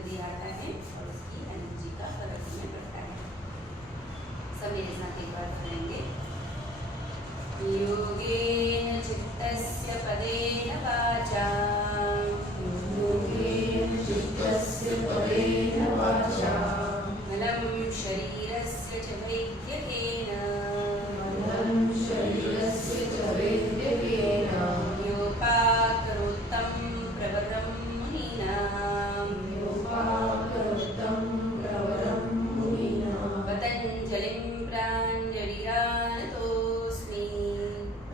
जल्दी आता है और उसकी एनर्जी का फर्क हमें पड़ता है। सब मेरे साथ एक बार करेंगे। योगेन चित्तस्य पदेन वाचा, योगेन चित्तस्य पदेन वाचा, मलं शरीरस्य च वैद्यकेन, मलं शरीरस्य च वैद्यकेन, योपाकरोत्तं प्रवरं मुनीनां, योपाकरोत्तं प्रवरं मुनीनां, पतञ्जलिं प्राञ्जलिरानतोऽस्मि,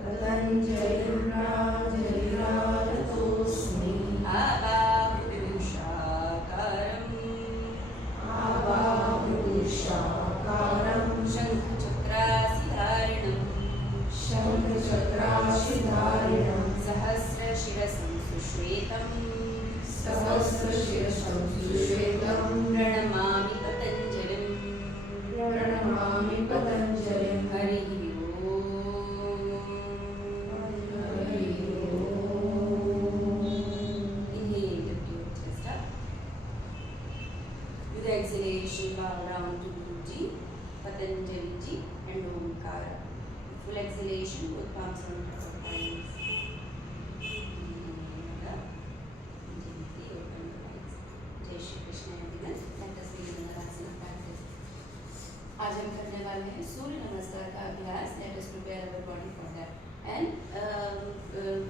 पतञ्जलिं प्राञ्जलिरानतोऽस्मि, आवाहूषाकारं शङ्खचक्रासिधारिणं, शङ्खचक्रासिधारिणं, सहस्रशिरसं सुश्वेतं, सहस्रशिरसं सुश्वेतं, प्रणमामि पतञ्जलिं, प्रणमामि पतञ्जलिं, हरिः ओम्। हरिः ओम्। Inhale the pure chest up. With the exhalation, bow down to Guruji, Patanjali ji, and Omkara. Full exhalation, both palms on top of hands. Inhale up. Gently open your eyes. Jai Shri Krishna everyone. Let us begin the asana practice. आज हम करने वाले हैं सूर्य नमस्कार का अभ्यास. Let us prepare our body for that. And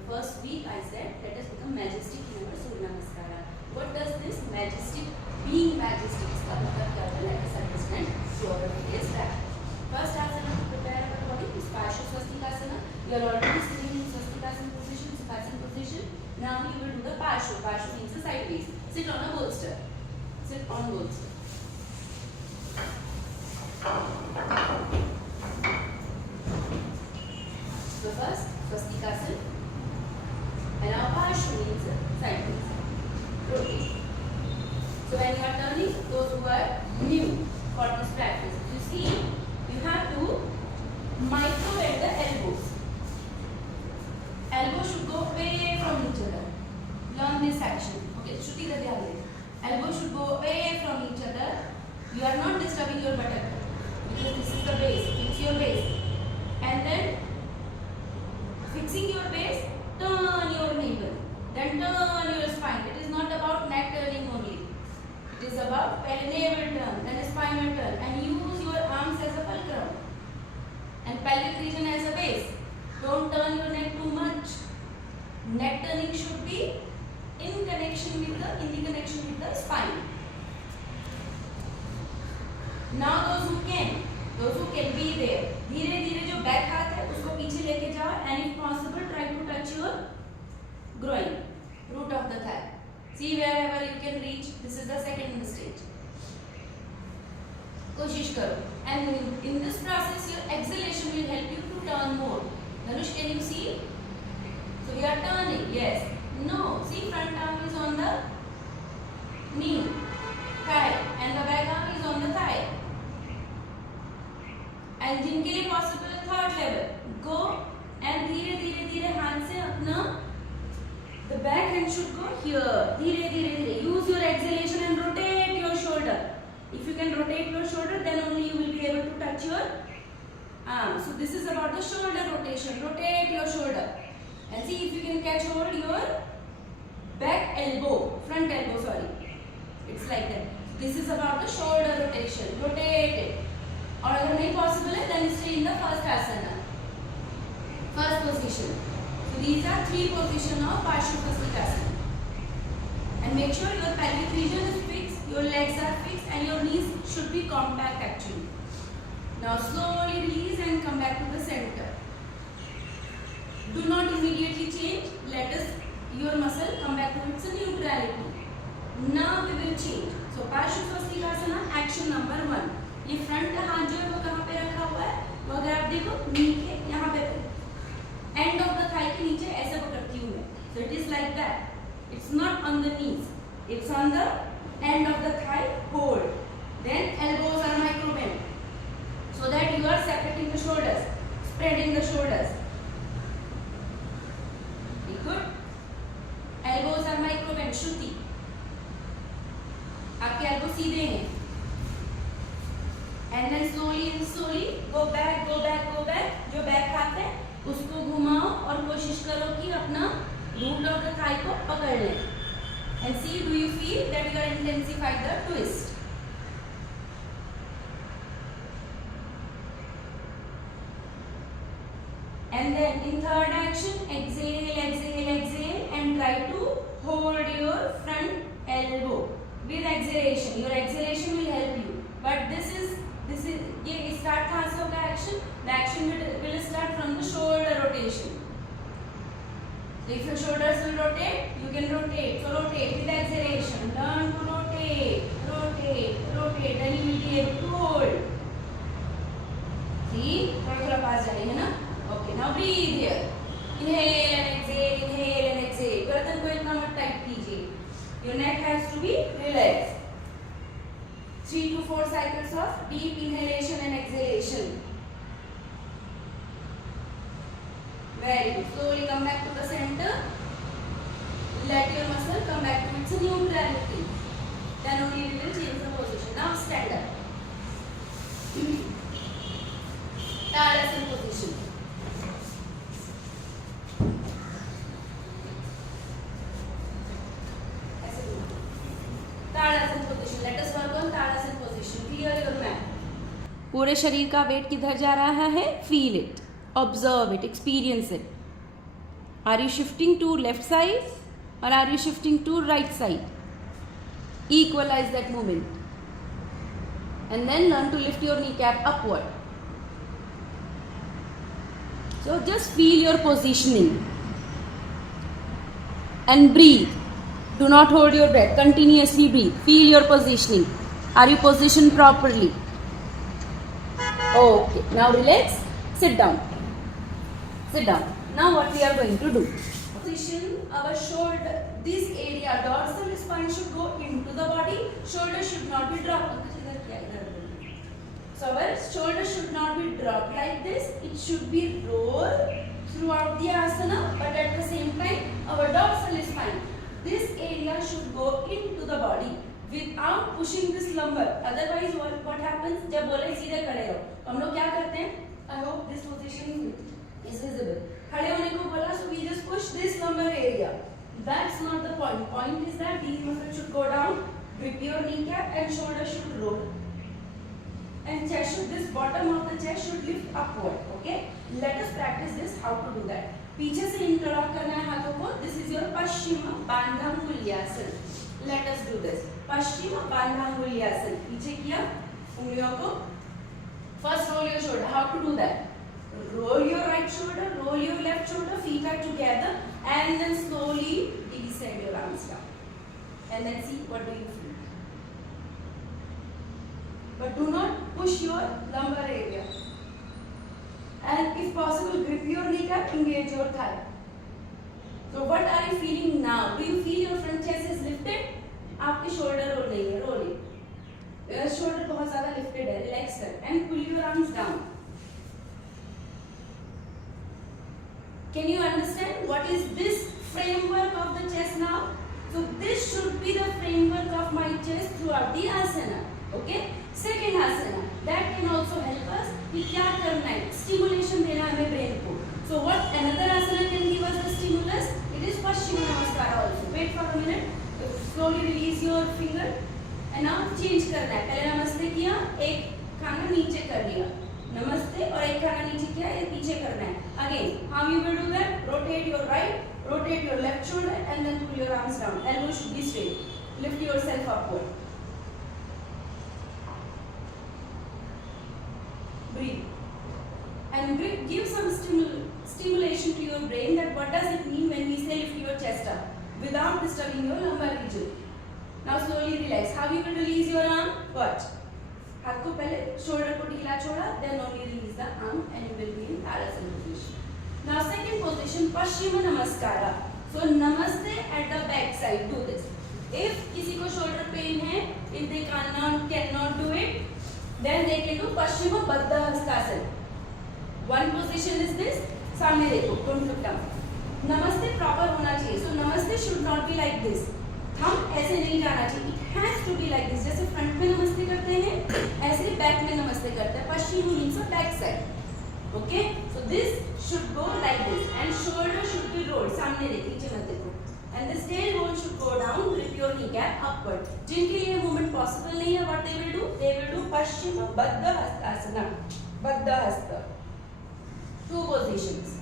first week I said let us become majestic in our Surya Namaskara. What does this majestic, being majestic, इसका मतलब क्या होता है? Let us understand slowly is that. First asana to prepare our body is Parsha Swastikasana. You are already sitting in Swastikasana position, Sukhasana position. Now you will do the Parsha. Parsha means a sideways. Sit on a bolster. Sit on bolster. So first Swastikasana. And now Parsha means sideways. Rotate. So when you are turning, those who are new for this practice, you see, you have to micro bend the elbows. Elbows should go away from each other. Learn this action. Okay, Shruti ka dhyan de. Elbows should go away from each other. You are not disturbing your buttock because this is the base. Fix your base. And then fixing your base, turn your navel. Then turn your spine. It is not about neck turning only. It is about navel turn, then spinal turn, and use your arms as a fulcrum and pelvic region as a base. Don't turn your neck too much. Neck turning should be in the connection with the spine. Now those who can be there. धीरे धीरे जो back हाथ है उसको पीछे लेके जाओ and if possible try to touch your groin, root of the thigh. See wherever you can reach. This is the second stage. कोशिश करो. And in this process your exhalation will help you to turn more. Dhanush, can you see? So we are turning. Yes. No. See, front arm is on the knee, thigh, and the back arm is on the thigh. And जिनके लिए possible third level, go and धीरे धीरे धीरे हाथ से अपना the back hand should go here. धीरे धीरे धीरे. Use your exhalation and rotate your shoulder. If you can rotate your shoulder, then only you will be able to touch your arm. So this is about the shoulder rotation. Rotate your shoulder and see if you can catch hold your back elbow, front elbow. Sorry, it's like that. This is about the shoulder rotation. Rotate it. और अगर नहीं possible है, then stay in the first asana, first position. So these are three positions of Parshavastikasana. And make sure your pelvic region is fixed, your legs are fixed, and your knees should be compact actually. Now slowly release and come back to the center. Do not immediately change. Let your muscle come back to its neutrality. Now we will change. So Parshavastikasana, action number 1. ये front का हाथ जो है वो कहाँ पे रखा हुआ है? वो अगर आप देखो नीचे यहाँ पे एंड ऑफ द थाई के नीचे ऐसे पकड़ती हूँ मैं. So it is like that. It's not on the knees. It's on the end of the thigh. Hold. Then elbows are micro bend so that you are separating the shoulders, spreading the shoulders. Be good. Elbows are micro bend. Shruti. सीधे हैं. And then slowly go back. जो back हाथ है उसको घुमाओ और कोशिश करो कि अपना रूट ऑफ द थाई को पकड़ लें. And see, do you feel that you are intensified the twist? And then in third action, exhale and try to hold your front elbow with exhalation. Your exhalation will help you. But this is ये start कहाँ से होगा action? The action will start from the shoulder rotation. So if your shoulders will rotate, you can rotate. So rotate with exhalation. Learn to rotate. Then you will be able to hold. See, थोड़ा पास जा रही है ना? Okay, now breathe here. Inhale and exhale. गर्दन को इतना मत tight कीजिए. Your neck has to be relaxed. 3 to 4 cycles of deep inhalation and exhalation. Very good. Slowly come back to the center. Let your muscle come back to its neutrality. Then only we will change the position. Now stand up. Tadasana position. Tadasana position. Let us work on Tadasana position. Clear your mat. पूरे शरीर का wait किधर जा रहा है? Feel it, observe it, experience it. Are you shifting to left side or are you shifting to right side? Equalize that movement. And then learn to lift your kneecap upward. So just feel your positioning. And breathe. Do not hold your breath. Continuously breathe. Feel your positioning. Are you positioned properly? Okay. Now relax. Sit down. Now what we are going to do? Position our shoulder. This area, dorsal spine should go into the body. Shoulder should not be dropped. So our shoulder should not be dropped like this. It should be rolled throughout the asana, but at the same time, our dorsal spine. This area should go into the body without pushing this lumbar. Otherwise, what happens? जब बोले सीधे खड़े रहो, तो हम लोग क्या करते हैं? I hope this position is visible. खड़े होने को बोला, so we just push this lumbar area. That's not the point. Point is that these muscles should go down, grip your kneecap, and shoulder should roll. And chest should, this bottom of the chest should lift upward. Okay? Let us practice this. How to do that? पीछे से interlock करना है हाथों को. This is your Paschim बांधांगुल्यासन. Let us do this. पश्चिम बांधांगुल्यासन. पीछे किया उंगलियों को. First roll your shoulder. How to do that? Roll your right shoulder, roll your left shoulder. Feet are together, and then slowly descend your arms down. And then see what do you feel. But do not push your lumbar area. And if possible, grip your kneecap, engage your thigh. So what are you feeling now? Do you feel your front chest is lifted? आपकी shoulder roll नहीं है, roll it. Your shoulder बहुत ज़्यादा lifted है, relax कर. And pull your arms down. Can you understand what is this framework of the chest now? So this should be the framework of my chest throughout the asana. Okay? Second asana. That can also help us. कि क्या करना है? Stimulation देना है हमें brain को. So what another asana can give us the stimulus? It is Paschima Namaskara also. Wait for a minute. Slowly release your finger. And now change करना है. पहले नमस्ते किया, एक खाना नीचे कर लिया. नमस्ते और एक खाना नीचे किया, ये पीछे करना है. Again, how you will do that? Rotate your right, rotate your left shoulder, and then pull your arms down. Elbow should be straight. Lift yourself upward. Breathe. And give some stimulation to your brain that what does it mean when we say lift your chest up without disturbing your lumbar region. Now slowly relax. How you will release your arm? Watch. हाथ को पहले shoulder को ढीला छोड़ा, then only release the arm and you will be in Tadasana position. Now second position, Paschima Namaskara. So namaste at the back side. Do this. If किसी को shoulder pain है, if they cannot do it, then they can do Paschima Baddha Hastasana. One position is this. सामने देखो, don't look down. Namaste proper होना चाहिए. So namaste should not be like this. Thumb ऐसे नहीं जाना चाहिए. It has to be like this. जैसे front Paschima means a back side. Okay, so this should go like this, and shoulder should be rolled. सामने देखिए, पीछे मत देखो. And this tailbone should go down. Grip your kneecap upward. जिनके लिए movement possible नहीं है, what they will do? They will do Paschima Baddha Hastasana. Baddha Hasta. Two positions.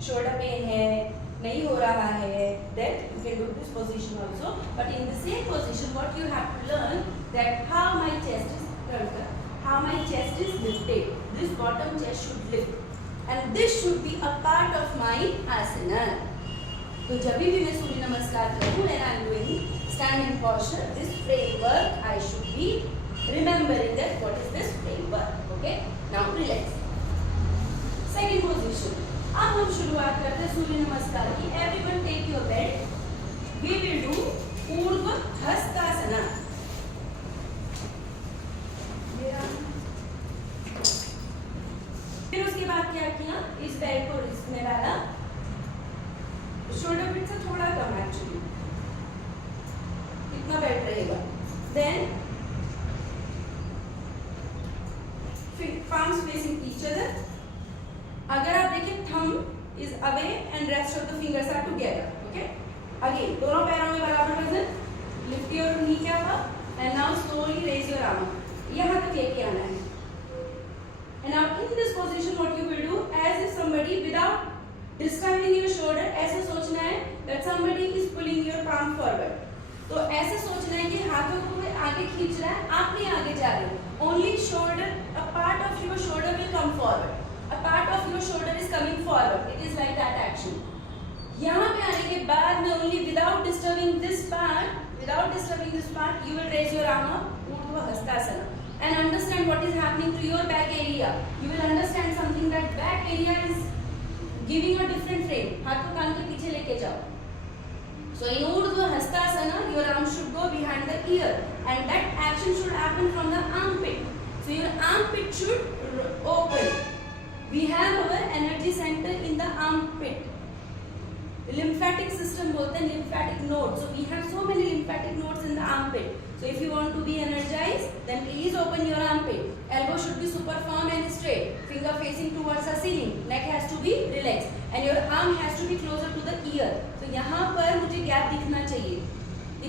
Shoulder pain है, नहीं हो रहा है, then you can do this position also. But in the same position, what you have to learn that how my chest is turned. How my chest is lifted. This bottom chest should lift, and this should be a part of my asana. तो जब भी मैं सूर्य नमस्कार करूँ, when I am doing standing posture, this framework I should be remembering that what is this framework. Okay, now relax. Second position. अब हम शुरुआत करते हैं सूर्य नमस्कार की. Everyone take your bed. We will do ऊर्ध्व हस्तासना. फिर उसके बाद क्या किया, इस बेड को इसमें डाला, शोल्डर फिट से थोड़ा कम एक्चुअली, इतना बेड रहेगा. Then palms facing each other. अगर आप देखिए thumb is away and rest of the fingers are together. Okay, again दोनों पैरों में बराबर वजन. Lift your kneecap up and now slowly raise your arm. यहाँ तक लेके आना है. And now in this position what you will do, as if somebody without disturbing your shoulder, ऐसे सोचना है that somebody is pulling your palm forward. तो ऐसे सोचना है कि हाथों को कोई आगे खींच रहा है, आप नहीं आगे जा रहे हो. Only shoulder, a part of your shoulder will come forward. A part of your shoulder is coming forward. It is like that action. यहाँ पे आने के बाद में only without disturbing this part, you will raise your arm up, Urdhva Hastasana. And understand what is happening to your back area. You will understand something that back area is giving a different frame. हाथ को कान के पीछे लेके जाओ. So in Urdhva Hastasana, your arm should go behind the ear, and that action should happen from the armpit. So your armpit should open. We have our energy center in the armpit. Lymphatic system बोलते हैं, lymphatic nodes. So we have so many lymphatic nodes in the armpit. So if you want to be energized, then please open your armpit. Elbow should be super firm and straight. Finger facing towards the ceiling. Neck has to be relaxed, and your arm has to be closer to the ear. So यहाँ पर मुझे gap दिखना चाहिए.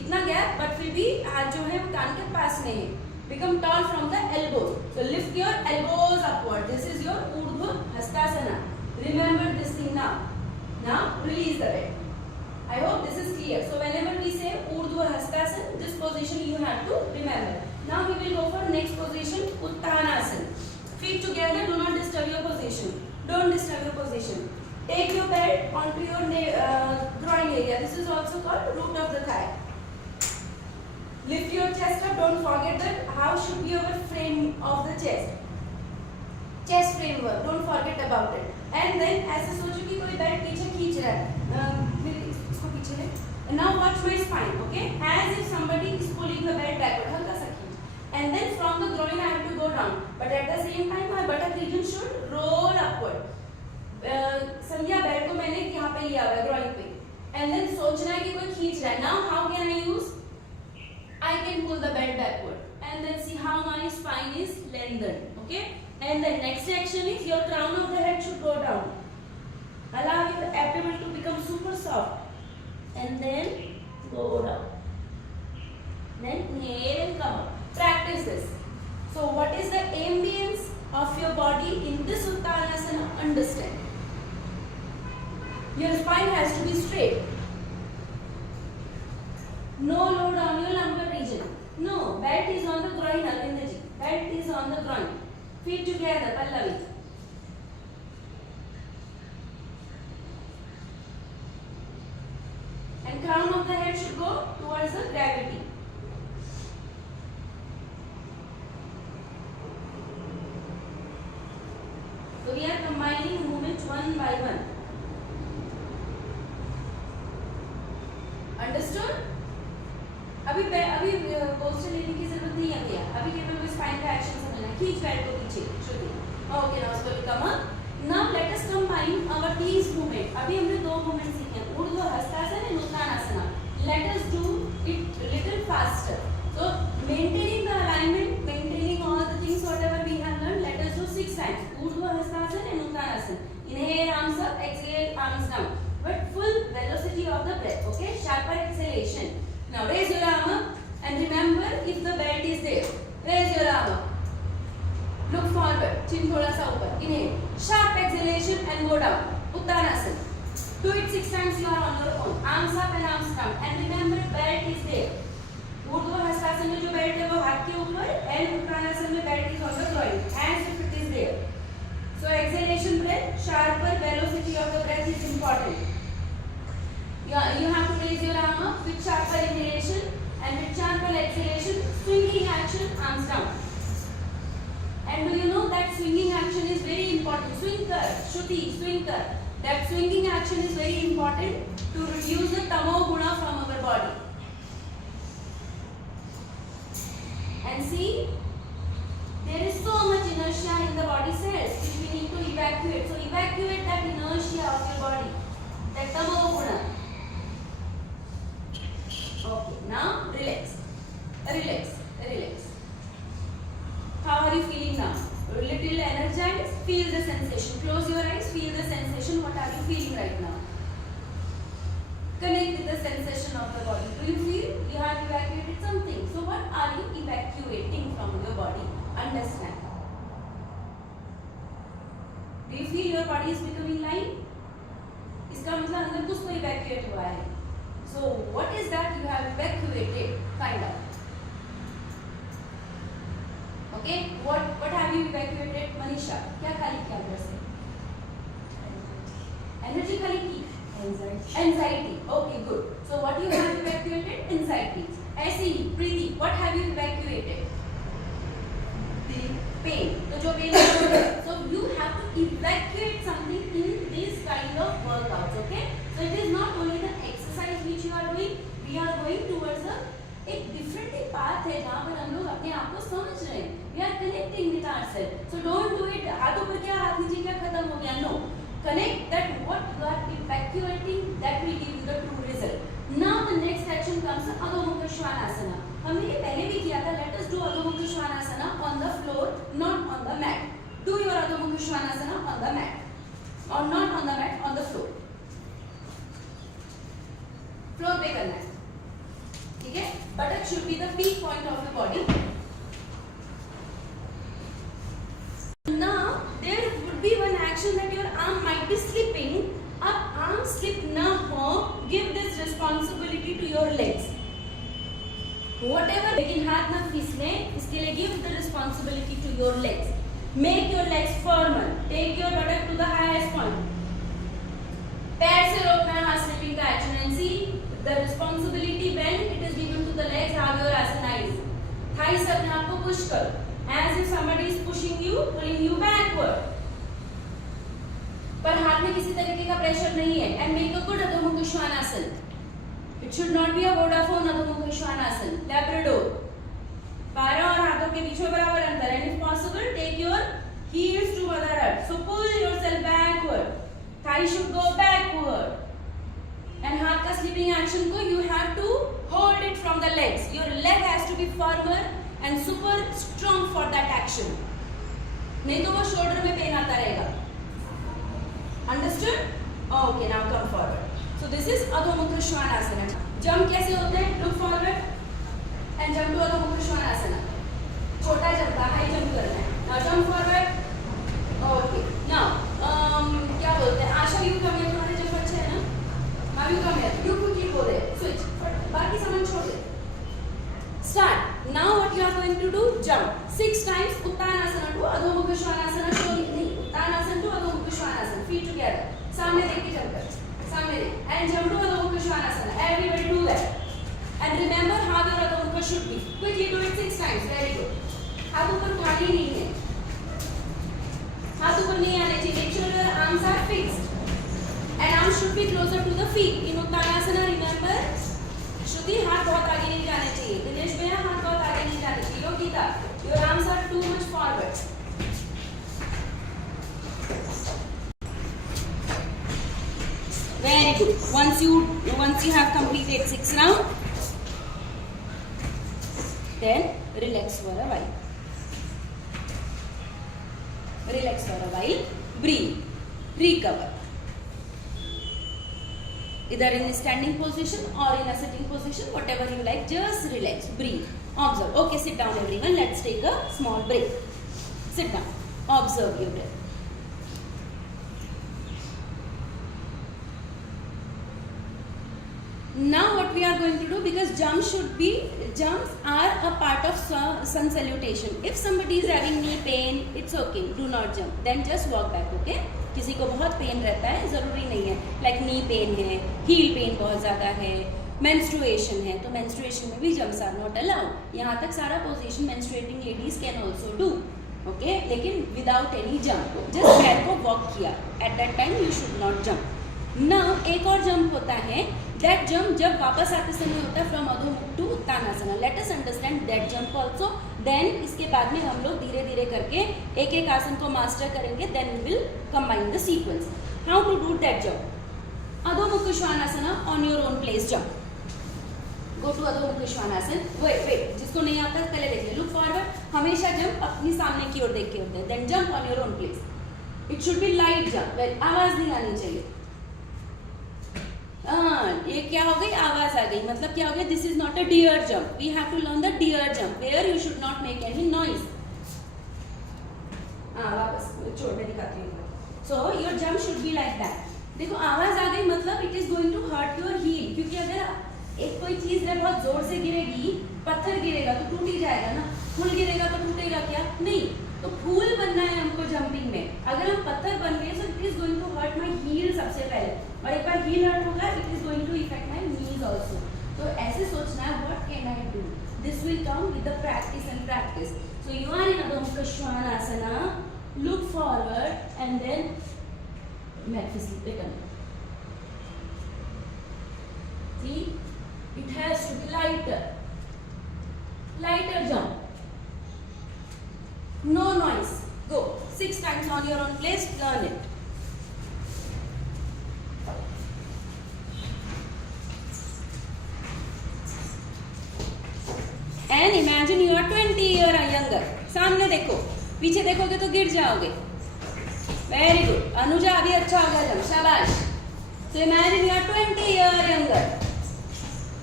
इतना gap, but फिर भी हाथ जो है वो कान के पास में है. Become tall from the elbows. So lift your elbows upward. This is your Urdhva Hastasana. Remember this thing now. Now release the bed. I hope this is clear. So whenever we say Urdhva Hastasana, this position you have to remember. Now we will go for next position, Uttanasana. Feet together, do not disturb your position. Don't disturb your position. Take your bed onto your groin area. This is also called root of the thigh. Lift your chest up. Don't forget that how should be our frame of the chest. Chest framework. Don't forget about it. And then ऐसे सोचो कि कोई bed पीछे खींच रहा है. इसको पीछे ले. And now watch my spine. Okay? As if somebody is pulling the bed backward. हल्का सा खींच. And then from the groin I have to go down. But at the same time my buttock region should roll upward. समझिए bed को मैंने यहाँ पे लिया हुआ है ग्रोइन पे. And then सोचना है कि कोई खींच रहा है. Now how can I use? I can pull the bed backward. And then see how my spine is lengthened. Okay? And the next action is your crown of the head should go down. Allow your abdomen to become super soft. And then go down. Then inhale and come up. Practice this. So what is the ambience of your body in this Uttanasana? Understand. Your spine has to be straight. No load on your lumbar region. No, belt is on the groin, Arvindaji. Belt is on the groin. Feet together, Pallavi. And crown of the head should go towards the gravity. So we are combining movements one by one. Understood? अभी poster लेने की जरूरत नहीं है भैया. अभी केवल spine का एक्शन समझना है. खींच बैठ को पीछे. श्रुति. Okay, now slowly come up. Now let us combine our these movement. अभी हमने दो movement सीखे हैं. Urdhva Hastasana and Uttanasana. Let us do it little faster. So maintaining the alignment, maintaining all the things whatever we have learned. Let us do 6 there. Raise your arm up. Look forward. Chin thoda sa upar. Inhale. Sharp exhalation and go down. Uttanasana. Do it 6 times. You are on your own. Arms up and arms down. And remember, belt is there. ऊर्ध्व हस्तासन में जो belt है वो हाथ के ऊपर and Uttanasana में belt is on the ground as if it is there. So exhalation breath, sharper velocity of the breath is important. You have to raise your arm up with sharper inhalation and with sharper exhalation, swinging action, arms down. And do you know that swinging action is very important? Swing kar, Shruti, swing kar. That swinging action is very important to reduce the tamo guna from our body. And see, there is so much inertia in the body cells which we need to evacuate. So evacuate that inertia of your body, that tamo guna. Okay, now relax, relax, relax. How are you feeling now? A little energized? Feel the sensation. Close your eyes, feel the sensation. What are you feeling right now? Connect with the sensation of the body. Do you feel you have evacuated something? So what are you evacuating from your body? Understand. Do you feel your body is becoming light? इसका मतलब अंदर कुछ तो evacuate हुआ है. So what is that you have evacuated? Find out. Okay, what have you evacuated, Manisha? क्या खाली किया अंदर से? Energy खाली की? Anxiety. Okay, good. So what you have evacuated? Anxiety. ऐसे ही, Preeti, what have you evacuated? Pain. तो जो pain है, so you have to evacuate something in this kind of workouts. Okay? So it is not only the exercise which you are doing. We are going towards एक different path है जहाँ पर हम लोग अपने आप को समझ रहे हैं. We are connecting with ourselves. So don't do it. हाथों पर क्या, हाथ नीचे क्या, खत्म हो गया. No. Connect that what you are evacuating, that will give you the true result. Now the next action comes Adho Mukha Svanasana. हमने ये पहले भी किया था. Let us do Adho Mukha Svanasana on the floor, not on the mat. Do your Adho Mukha Svanasana on the mat, or not on the mat, on the floor. Floor पे करना है, ठीक है? Buttock should be the peak point of the body. Now there would be one action that your arm might be slipping. अब arm slip ना हो, give this responsibility to your legs. Whatever, लेकिन हाथ ना फिसले, इसके लिए give the responsibility to your legs. Make your legs firmer. Take your buttock to the highest point. पैर से रोकना है हाथ slipping का action and see the responsibility when it is given to the legs. How your asana is. Thighs से अपने आप को push करो. As if somebody is pushing you, pulling you backward. पर हाथ में किसी तरीके का प्रेशर नहीं है. And make a good Adho Mukha Svanasana. It should not be a Vodafone Adho Mukha Svanasana. Labrador. पैरों और हाथों के बीच में बराबर अंतर. And if possible, take your heels to Mother Earth. So pull yourself backward. Thighs should go backward. And हाथ का slipping action को you have to hold it from the legs. Your leg has to be firmer and super strong for that action. नहीं तो वो shoulder में pen आता रहेगा. Understood? Okay, now come forward. So this is Adho Mukha Svanasana. Jump कैसे होते हैं? Look forward and jump to Adho Mukha Svanasana. छोटा jump था, high jump करना है. Now jump forward. Okay. Now क्या बोलते हैं? आशा you come here. तुम्हारे jump अच्छे हैं ना? Now you come here. You quickly go there. Switch. बाकी सामान छोड़ दे. Start. Now what you are going to do? Jump 6 times. Uttanasana to Adho Mukha Svanasana. नहीं. Uttanasana to Adho Mukha Svanasana. Feet together. सामने देख के jump कर. सामने देख. And jump to Adho Mukha Svanasana. Everybody do that. And remember how your Adho Mukha should be. Quickly do it 6 times. Very good. हाथ ऊपर उठानी नहीं है. हाथ ऊपर नहीं आने चाहिए. Make sure your arms are fixed. And arms should be closer to the feet. In Uttanasana, remember. श्रुति हाथ बहुत आगे नहीं जाने चाहिए. दिनेश भैया हाथ बहुत आगे नहीं जाने चाहिए. Yogita, your arms are too much forward. Very good. Once you have completed 6 rounds, then relax for a while. Relax for a while. Breathe. Recover. Either in a standing position or in a sitting position, whatever you like, just relax, breathe. Observe. Okay, sit down everyone. Let's take a small break. Sit down. Observe your breath. Now what we are going to do, because jumps are a part of sun salutation. If somebody is having knee pain, it's okay, do not jump. Then just walk back, okay? किसी को बहुत pen रहता है, ज़रूरी नहीं है, like knee pain है, heal pen बहुत ज़्यादा है, मेंस्ट्रुएशन है, तो मेंस्ट्रुएशन में भी जम्प्स आर नॉट अलाउड. यहाँ तक सारा position menstruating ladies can also do, okay, लेकिन विदाउट एनी जंप. जस्ट पैर को वॉक किया, at that time you should not jump. ना एक और जंप होता है, दैट जंप जब वापस आते समय होता है from Adhomukha to Uttanasana. Let us understand that jump also. Then इसके बाद में हम लोग धीरे धीरे करके एक एक आसन को मास्टर करेंगे. Then we will combine the sequence. How to do that jump? Adhomukha Shvanasana on your own place. Jump, go to Adhomukha Shvanasana. Wait, जिसको नहीं आता पहले देख ले. Look forward. हमेशा जंप अपनी सामने की ओर देख के होते हैं. Then jump on your own place. It should be light jump. आवाज नहीं आनी चाहिए. ये क्या हो गई? आवाज आ गई. मतलब क्या हो गया? This is not a deer jump. We have to learn the deer jump where you should not make any noise. वापस छोड़, मैं दिखाती हूँ. So your jump should be like that. देखो आवाज आ गई मतलब it is going to hurt your heel. क्योंकि अगर एक कोई चीज है बहुत जोर से गिरेगी, पत्थर गिरेगा तो टूट ही जाएगा ना. फूल गिरेगा तो टूटेगा क्या? नहीं. तो फूल बनना है हमको जंपिंग में. अगर हम पत्थर बन गए so it is going to hurt my heel सबसे पहले, और एक बार हील हर्ट होगा it is going to effect my knees also. तो ऐसे सोचना है, what can I do? This will come with the practice and practice. So you are in Adhomukha Shvanasana. Look forward and then metaphysical return. See, it has to be lighter jump. No noise. Go 6 times on your own place. Learn it. And imagine you are 20 years younger. सामने देखो, पीछे देखोगे तो गिर जाओगे. Very good. Anuja अभी अच्छा हो गया जंप. शाबाश. So imagine you are 20 years younger.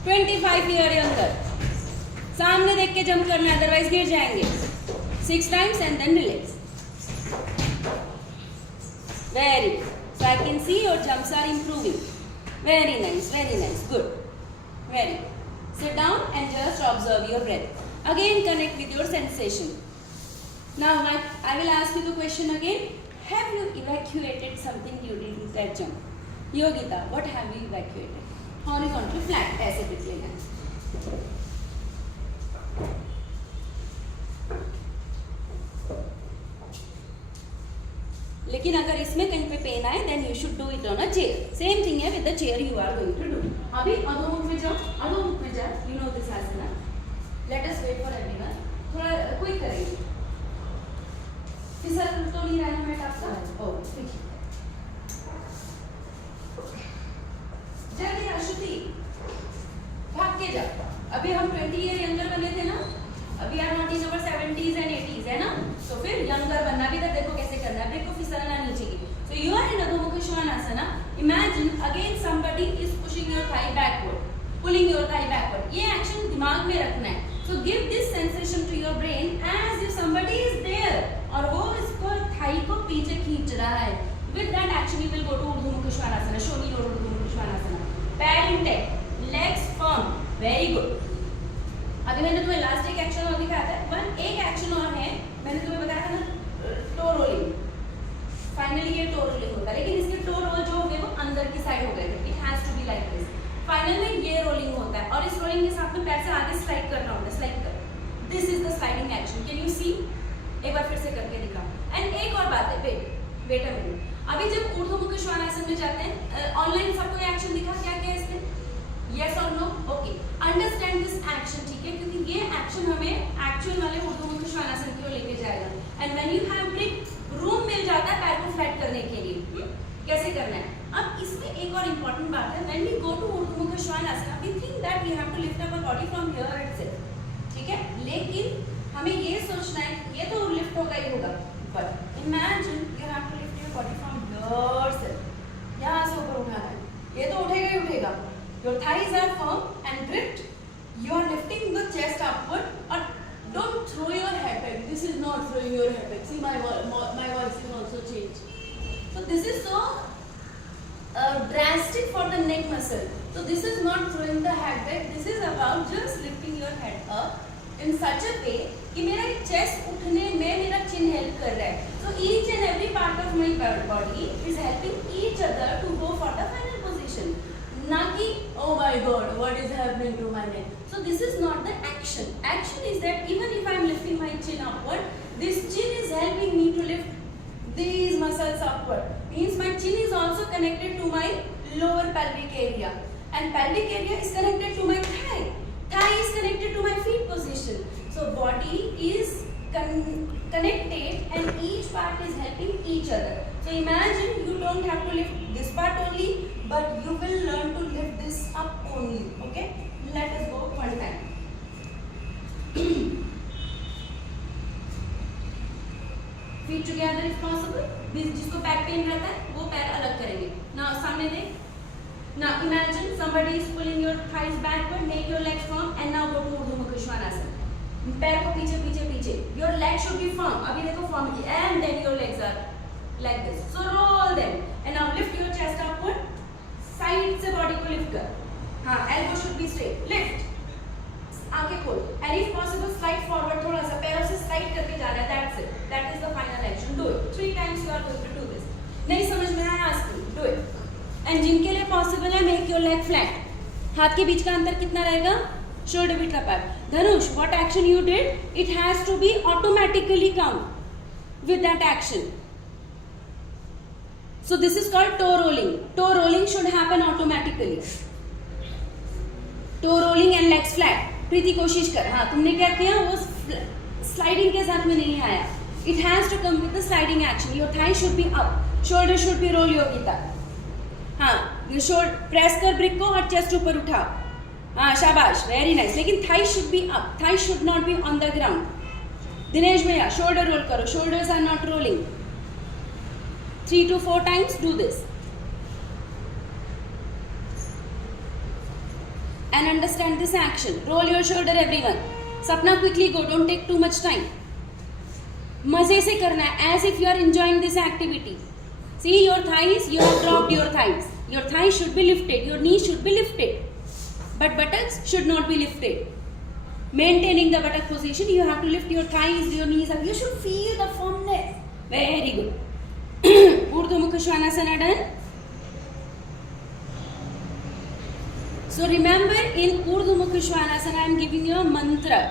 25 years younger. सामने देख के जंप करना है, अदरवाइज गिर जाएंगे. 6 times and then relax. Very good. So I can see your jumps are improving. Very nice, good. Very good. Sit down and just observe your breath. Again connect with your sensation. Now I will ask you the question again. Have you evacuated something during that jump? Yogita, what have you evacuated? Horizontal flat, ऐसे पिट लेना. लेकिन अगर इसमें कहीं पे pain आए then you should do it on a chair. Same thing है with the chair you are going to do. अभी अधोमुख में जाओ, अधोमुख में जाओ. You know this asana. Let us wait for everyone. थोड़ा क्विक करेंगे. फिसल तो नहीं रहना बेटा आपका. ओह ठीक है. जल्दी अश्रुति भाग के जाओ. अभी हम 20 ईयर यंगर बने थे ना. अभी are not in our 70s and 80s है ना. तो फिर यंगर बनना भी. तो देखो कैसे करना है. देखो फिसलना नीचे की. So you are in अधोमुख श्वानासना. Imagine again somebody is pushing your thigh backward, pulling your thigh backward. ये एक्शन दिमाग में रखना है. So give this sensation to your brain as if somebody is there और वो इसको थाई को पीछे खींच रहा है. With that action you will go to ऊर्ध्वमुख श्वानासना. Show me your ऊर्ध्वमुख श्वानासना. पैर intact, legs firm. Very good. अभी मैंने तुम्हें लास्ट एक एक्शन और दिखाया था. एक एक्शन और है, मैंने तुम्हें बताया था ना, टो रोलिंग. फाइनली ये टो रोलिंग होता है, लेकिन इसके टो रोल जो हो गए वो अंदर की साइड हो गए थे. It has to be like this. Final में ये रोलिंग होता है और इस रोलिंग के साथ में पैर से आगे स्लाइड करना होता है. स्लाइड कर. This is the sliding action. Can you see? एक बार फिर से करके दिखाओ. एंड एक और बात है, वेट अ मिनट. अभी जब ऊर्ध्वमुख श्वानासन में जाते हैं, ऑनलाइन सबको एक्शन दिखा क्या क्या है इसमें? Yes or no? Okay. Understand this action, ठीक है? क्योंकि ये एक्शन हमें एक्चुअल वाले ऊर्ध्वमुख श्वानासन की ओर लेके जाएगा. And when you have break, room मिल जाता है पैर को फ्लैट करने के लिए. कैसे करना है? अब इसमें एक और इम्पोर्टेंट बात है. When we go to ऊर्ध्वमुख Shvanasana, we think that we have to lift up our body from here itself. ठीक है? लेकिन हमें ये सोचना है ये तो लिफ्ट होगा ही होगा. But imagine you have to lift your body from here itself. यहाँ से ऊपर उठाना है. ये तो उठेगा ही उठेगा. Your thighs are firm and gripped You are lifting the chest upward, or don't throw your head back. This is not throwing your head back. See, my voice is also changed. So this is so drastic for the neck muscle. So this is not throwing the head back. This is about just lifting your head up in such a way कि मेरा chest उठने में मेरा chin help कर रहा है. So each and every part of my body is helping each other to go for the final position. ना कि oh my god, what is happening to my neck? So this is not the action. Action is that even if I am lifting my chin upward, this chin is helping me to lift these muscles upward. Means my chin is also connected to my lower pelvic area, and pelvic area is connected to my thigh. Thigh is connected to my feet position. So body is connected, and each part is helping each other. So imagine you don't have to lift this part only, but you will learn to lift this up only. Okay? Let us go one time. Feet together if possible. जिसको back pain रहता है वो पैर अलग करेंगे. Now सामने देख. Now imagine somebody is pulling your thighs backward, make your legs firm, and now go to Urdhva Mukha Svanasana. पैर को पीछे पीछे पीछे. Your legs should be firm. अभी देखो firm की, and then your legs are like this. So roll them, and now lift your chest upward. Side से body को lift कर. हाँ, elbow should be straight. Lift. आंखें खोल. And if possible, slide forward थोड़ा सा. पैरों से slide करके जाना है. That's it. That is the final action. Do it. 3 times you are going to do this. नहीं समझ में आया ask me. Do it. And जिनके लिए possible है, make your leg flat. हाथ के बीच का अंतर कितना रहेगा? Shoulder width apart. Dhanush, what action you did? It has to be automatically count with that action. So this is called toe rolling. Toe rolling should happen automatically. Toe rolling and legs flat. प्रीति कोशिश कर. हाँ, तुमने क्या किया? वो sliding के साथ में नहीं आया. It has to come with the sliding action. Your thigh should be up. Shoulder should be roll Yogita. हाँ, प्रेस कर ब्रिक को और चेस्ट ऊपर उठा. हाँ, शाबाश, वेरी नाइस. लेकिन thigh should be up. Thigh should not be on the ground. Dinesh भैया शोल्डर रोल करो. Shoulders are not rolling. 3 to 4 times do this. And understand this action. Roll your shoulder everyone. Sapna quickly go. Don't take too much time. मजे से करना है, as if you are enjoying this activity. See your thighs, you have dropped your thighs. Your thighs should be lifted, your knees should be lifted. But buttocks should not be lifted. Maintaining the buttock position, you have to lift your thighs, your knees up. You should feel the firmness. Very good. Urdhva Mukha Svanasana done. So remember, in Urdhva Mukha Svanasana, I am giving you a mantra.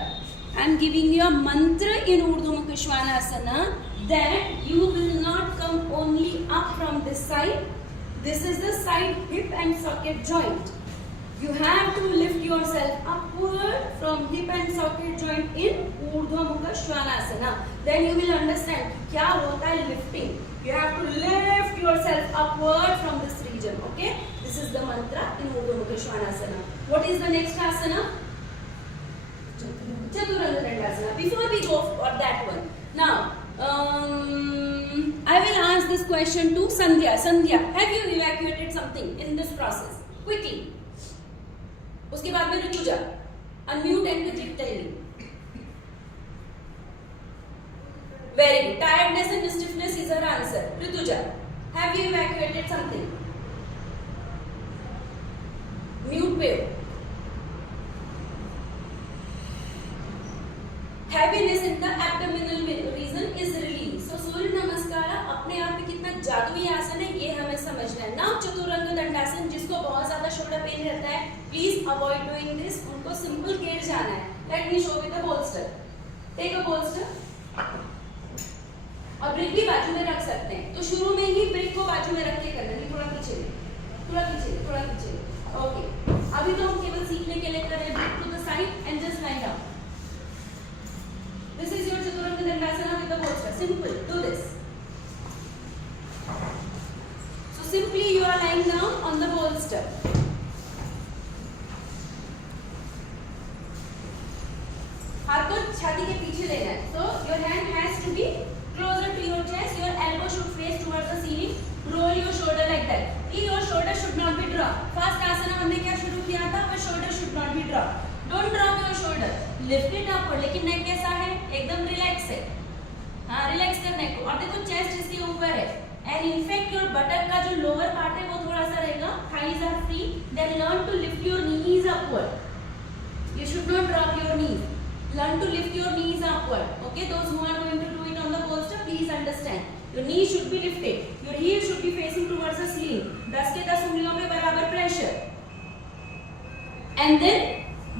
I am giving you a mantra in Urdhva Mukha Svanasana that you will not come only up from this side. This is the side hip and socket joint. You have to lift yourself upward from hip and socket joint in Urdhva Mukha Svanasana. Then you will understand क्या होता है lifting. You have to lift yourself upward from this region. Okay? This is the mantra in Urdhva Mukha Svanasana. What is the next asana? Chaturanga Dandasana. Before we go for that one, now I will ask this question to Sandhya. Sandhya, have you evacuated something in this process? Quickly. उसके बाद में Rutuja. Unmute and tell me. Very good. Tiredness and stiffness is her answer. Rituja, have you evacuated something? Mute wave. Heaviness in the abdominal region is released. So सूर्य नमस्कार अपने आप में कितना जादुई आसन है ये हमें समझना है. Now चतुरंग दंडासन जिसको बहुत ज्यादा शोल्डर पेन रहता है, please avoid doing this. उनको simple गेट जाना है. Let me show with a bolster. Take a bolster. और ब्रिक भी बाजू में रख सकते हैं. तो शुरू में ही ब्रिक को बाजू में रख के करना है. थोड़ा पीछे ले, थोड़ा पीछे ले, थोड़ा पीछे ले. ओके. अभी तो हम केवल सीखने के लिए कर रहे हैं. Brick to the side and just lie down. This is your Chaturanga Dandasana with the bolster. Simple. Do this. So simply you are lying down on the bolster. हाथ को छाती के पीछे लेना है. So your hand has to be closer to your chest. Your elbow should face towards the ceiling. Roll your shoulder like that. Your shoulder should not be dropped. First asana हमने क्या शुरू किया था? Our shoulder should not be dropped. Don't drop your shoulder, lift it upward, लेकिन नेक कैसा है, एकदम relax है। हाँ, रिलैक्स कर नेक को। और देखो चेस्ट इसके ऊपर है, एंड इनफैक्ट योर बटक का जो लोअर पार्ट है वो थोड़ा सा रहेगा, thighs are free, then learn to lift your knees upward, you should not drop your knees, learn to lift your knees upward. Okay, those who are going to do it on the bolster, please understand, your knee should be lifted, your heel should be facing towards the ceiling, 10 के 10 उंगलियों पे बराबर pressure, and then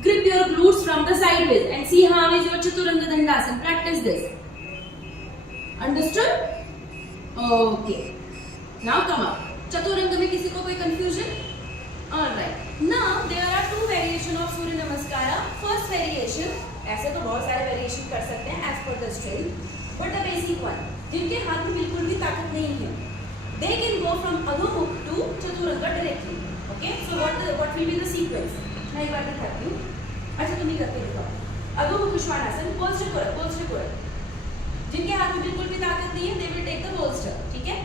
grip your glutes from the sideways and see how is your chaturanga dandasana. Practice this. Understood? Okay, now come up. chaturanga में किसी को कोई confusion? All right, now there are two variation of surya namaskara. First variation, ऐसे तो बहुत सारे variation कर सकते हैं as per the strength, but the basic one, जिनके हाथ में बिल्कुल भी ताकत नहीं है, they can go from Adhomukha to Chaturanga directly. Okay, so what will be the sequence, मैं एक बार दिखाती हूँ. अच्छा, तुम ही करके दिखाओ. अधोमुख श्वानासन, बोल्स्टर कोरक. जिनके हाथ में बिल्कुल भी ताकत नहीं है, they will take the bolster. ठीक है,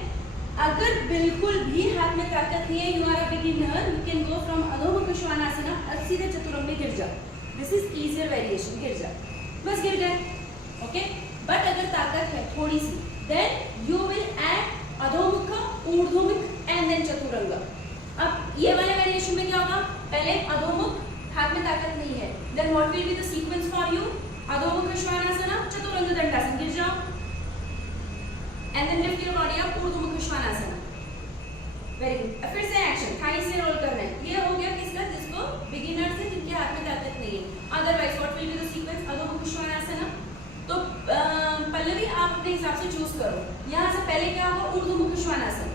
अगर बिल्कुल भी हाथ में ताकत नहीं है, you are a beginner, you can go from Adhomukha Shvanasana और सीधे चतुरंग में गिर जाओ. दिस इज इजियर वेरिएशन, गिर जा, बस गिर गए. ओके, बट अगर ताकत है थोड़ी सी, then you will add Adhomukha, Urdhvamukha and then Chaturanga. अब ये वाले वेरिएशन में क्या होगा, पहले अधोमुख, हाथ में ताकत नहीं है, then what will be the sequence for you, Adhomukha Shvanasana, Chaturanga Dandasana, गिर जाओ, and then lift your body up, Urdhvamukha Shvanasana. Very good. फिर से एक्शन, थाई से रोल करना है. ये हो गया किसका, जिसको बिगिनर से, जिनके हाथ में ताकत नहीं है. Otherwise what will be the sequence, Adhomukha Shvanasana. तो पल्लवी आप अपने हिसाब से चूज करो. यहाँ से पहले क्या होगा, ऊर्ध्वमुख श्वानासन.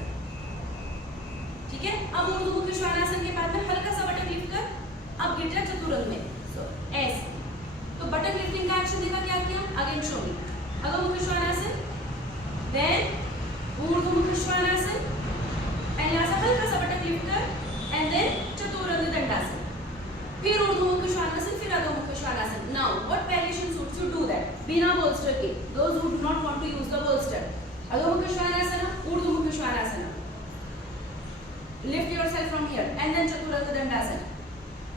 ठीक है, अब ऊर्ध्वमुख श्वानासन के बाद में हल्का सा बटन लिफ्ट कर, अब गिर जा चतुरंग में. सो ऐसे, तो बटन लिफ्टिंग का एक्शन देखा, क्या किया, again show me. Adhomukha Shvanasana, then Urdhvamukha Shvanasana, and यहाँ से हल्का सा बटन लिफ्ट कर, एंड देन चतुरंग दंडासन, फिर ऊर्ध्वमुख श्वानासन, फिर Adhomukha Shvanasana. Now what variation suits you, do that बिना बोल्स्टर के. Those who do not want to use the bolster, Adhomukha Shvanasana, Urdhvamukha Shvanasana, lift yourself from here, and then Chaturanga Dandasana.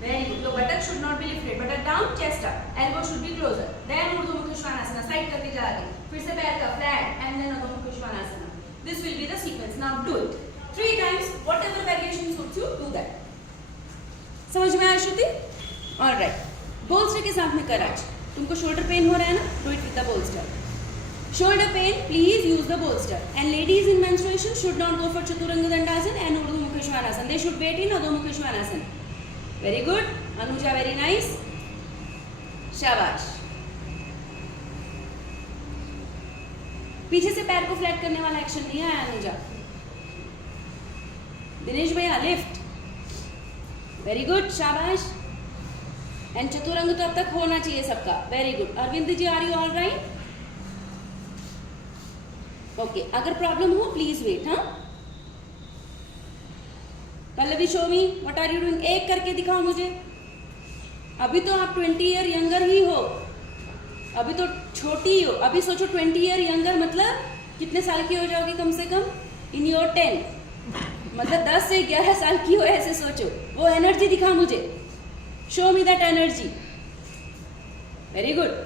Very good. तो buttock should not be lifted, बटक down, chest up, elbow should be closer, then Urdhvamukha Shvanasana, side करके जा आगे, फिर से पैर का flat, and then Adhomukha Shvanasana. This will be the sequence. Now do it 3 times, whatever variation suits you, do that. समझ में आया श्रुति? All right. बोल्स्टर के साथ में कर. आज तुमको शोल्डर पेन हो रहा है ना, do it with the bolster. Shoulder pain, please use the bolster. And ladies in menstruation should not go for chaturanga dandasana and urdhvamukha svanasana. They should wait in adhomukha svanasana. Very good. Anuja, very nice. शाबाश. पीछे से पैर को flat करने वाला action दिया है अनुजा. दिनेश भैया, लिफ्ट. वेरी गुड, शाबाश. एंड चतुरंग तो अब तक होना चाहिए सबका. Very good. Arvind ji, are you all right? Okay, अगर प्रॉब्लम हो प्लीज वेट. हाँ, Pallavi, show me what are you doing. एक करके दिखाओ मुझे. अभी तो आप 20 ईयर यंगर ही हो, अभी तो छोटी हो. अभी सोचो 20 ईयर यंगर मतलब कितने साल की हो जाओगी कम से कम, इन योर 10, मतलब 10 से 11 साल की हो, ऐसे सोचो. वो एनर्जी दिखा मुझे. Show me that energy. Very good.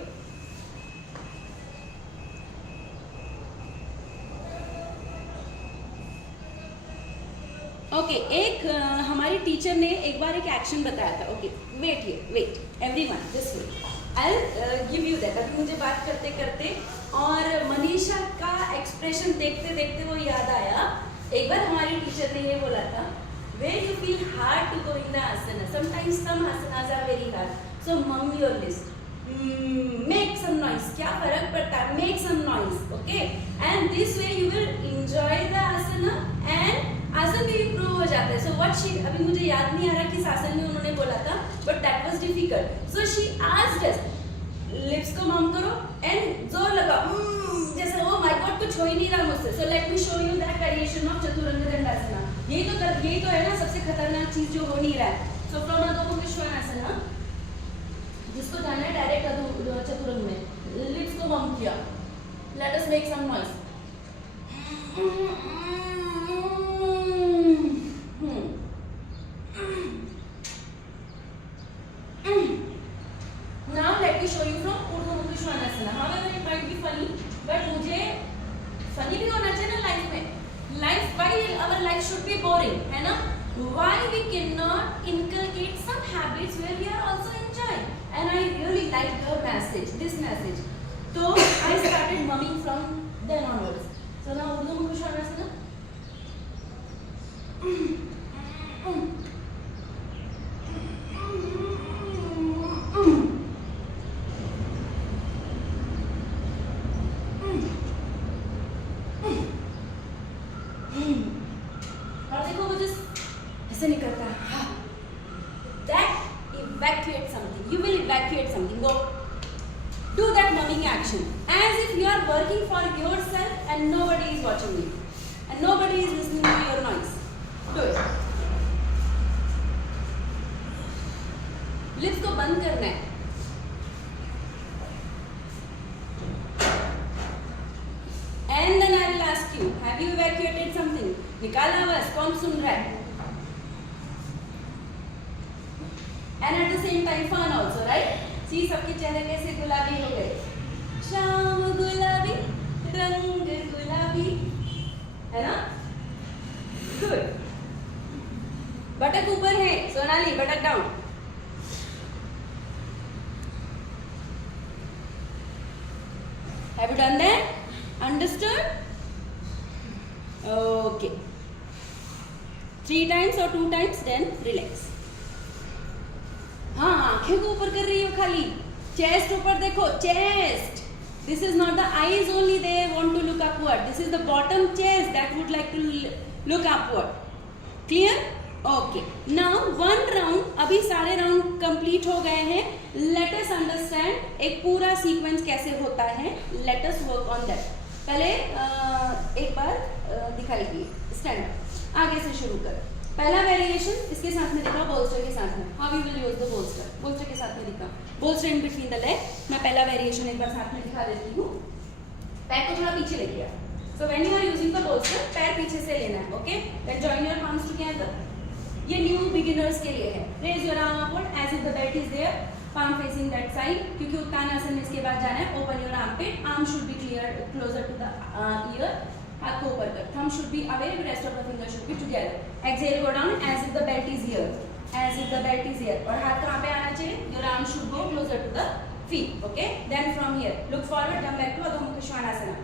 Okay, एक हमारी टीचर ने एक बार एक एक्शन बताया था. Okay, wait here, wait everyone, this way. I give you that. अभी मुझे बात करते करते और मनीषा का एक्सप्रेशन देखते देखते वो याद आया. एक बार हमारी टीचर ने ये बोला था, where you feel hard to go in the asana, sometimes some asanas are very hard, so mum your list, make some noise. क्या फर्क पड़ता है, make some noise. Okay, and this way you will enjoy the asana and आसन भी improve हो जाता है. So what she, अभी मुझे याद नहीं आ रहा किस आसन में उन्होंने बोला था, but that was difficult. So she asked us, lips को मम करो and जोर लगाओ, जैसे oh my God कुछ हो ही नहीं रहा मुझसे. So let me show you that variation of चतुरंग दंडासना. यही तो है ना सबसे खतरनाक चीज जो हो नहीं रहा है. So from अधोमुख श्वानासना, जिसको जाना है डायरेक्ट चतुरंग में, लिप्स को मम किया. Let us make some noise. should be boring, है ना? Why we cannot inculcate some habits where we are also enjoying? And I really like the message, this message. So I started mumming from then onwards. So now Urdu में कुछ आना है ना? और देखो वो just ऐसे निकलता है. That evacuate something. You will evacuate something. Go. Do that mumming action as if you are working for yourself and nobody is watching you and nobody is listening to your noise. Do it. Lips को बंद करना है. And then I will ask you, have you evacuated something? निकाला आवाज, कौन सुन रहा है? And at the same time fun also, right? See सबके चेहरे कैसे गुलाबी हो गए. शाम गुलाबी, रंग गुलाबी, है ना? Good. बटक ऊपर है, Sonali बटक down. Have you done that? Understood? Okay. 3 times or 2 times, then relax. हाँ आंखें को ऊपर कर रही हो खाली. Chest ऊपर देखो, chest. This is not the eyes only they want to look upward. This is the bottom chest that would like to look upward. Clear? Okay. Now one round, अभी सारे round complete हो गए हैं. Let us understand एक पूरा sequence कैसे होता है. Let us work on that. पहले एक बार दिखाइए. Stand up. आगे से शुरू कर. पहला वेरिएशन इसके साथ में दिखा, बोल्स्टर के साथ में. How we will use the bolster. Bolster के साथ में दिखा. Bolster in between the leg. मैं पहला वेरिएशन एक बार साथ में दिखा देती हूँ. पैर को थोड़ा पीछे लेके आ. So when you are using the bolster, पैर पीछे से लेना है. Okay. Then join your palms together. ये न्यू बिगिनर्स के लिए है. Raise your arm upward as if the belt is there. palm facing that side, क्योंकि उत्तानासन में इसके बाद जाना है. Open your armpit. Arm should be clear, closer to the ear. हाथ को ऊपर कर. Thumb should be away. Rest of the fingers should be together. Exhale, go down as if the belt is here. As if the belt is here. और हाथ कहाँ पे आना चाहिए? Your arm should go closer to the feet. Okay. Then from here, look forward. Jump back to Adho Mukha Svanasana.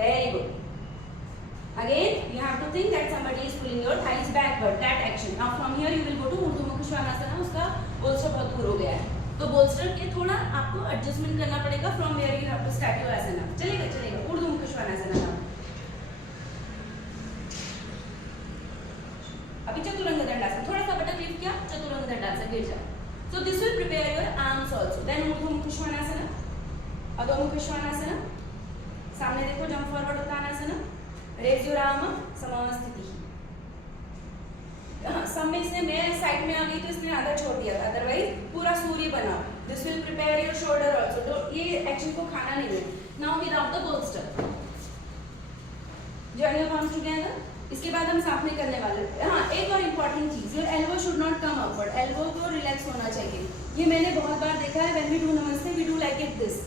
Very good. Again, you have to think that somebody is pulling your thighs backward. That action. Now from here you will go to Urdhva Mukha Svanasana. उसका bolster बहुत दूर हो गया है. तो bolster के थोड़ा आपको adjustment करना पड़ेगा. From where you have to start your asana. चलेगा चलेगा. Urdhva Mukha Svanasana. अभी चतुरंग दंडासन. थोड़ा सा बटक लिफ्ट किया, चतुरंग दंडासन गिर जा. So this will prepare your arms also. Then Urdhva Mukha Svanasana. Adho Mukha Svanasana. सामने देखो, jump forward Uttanasana. Raise your arm, समावस्थिति. सब में इसने मैं साइड में आ गई तो इसने आधा छोड़ दिया. अदरवाइज पूरा सूर्य बनाओ. This will prepare your shoulder also. तो ये एक्शन को खाना नहीं है. Now without the bolster. Join your palms together. इसके बाद हम साथ में करने वाले हैं. हाँ, एक और इम्पोर्टेंट चीज, your elbow should not come upward. Elbow को रिलैक्स होना चाहिए. ये मैंने बहुत बार देखा है. When we do namaste, we do like it this.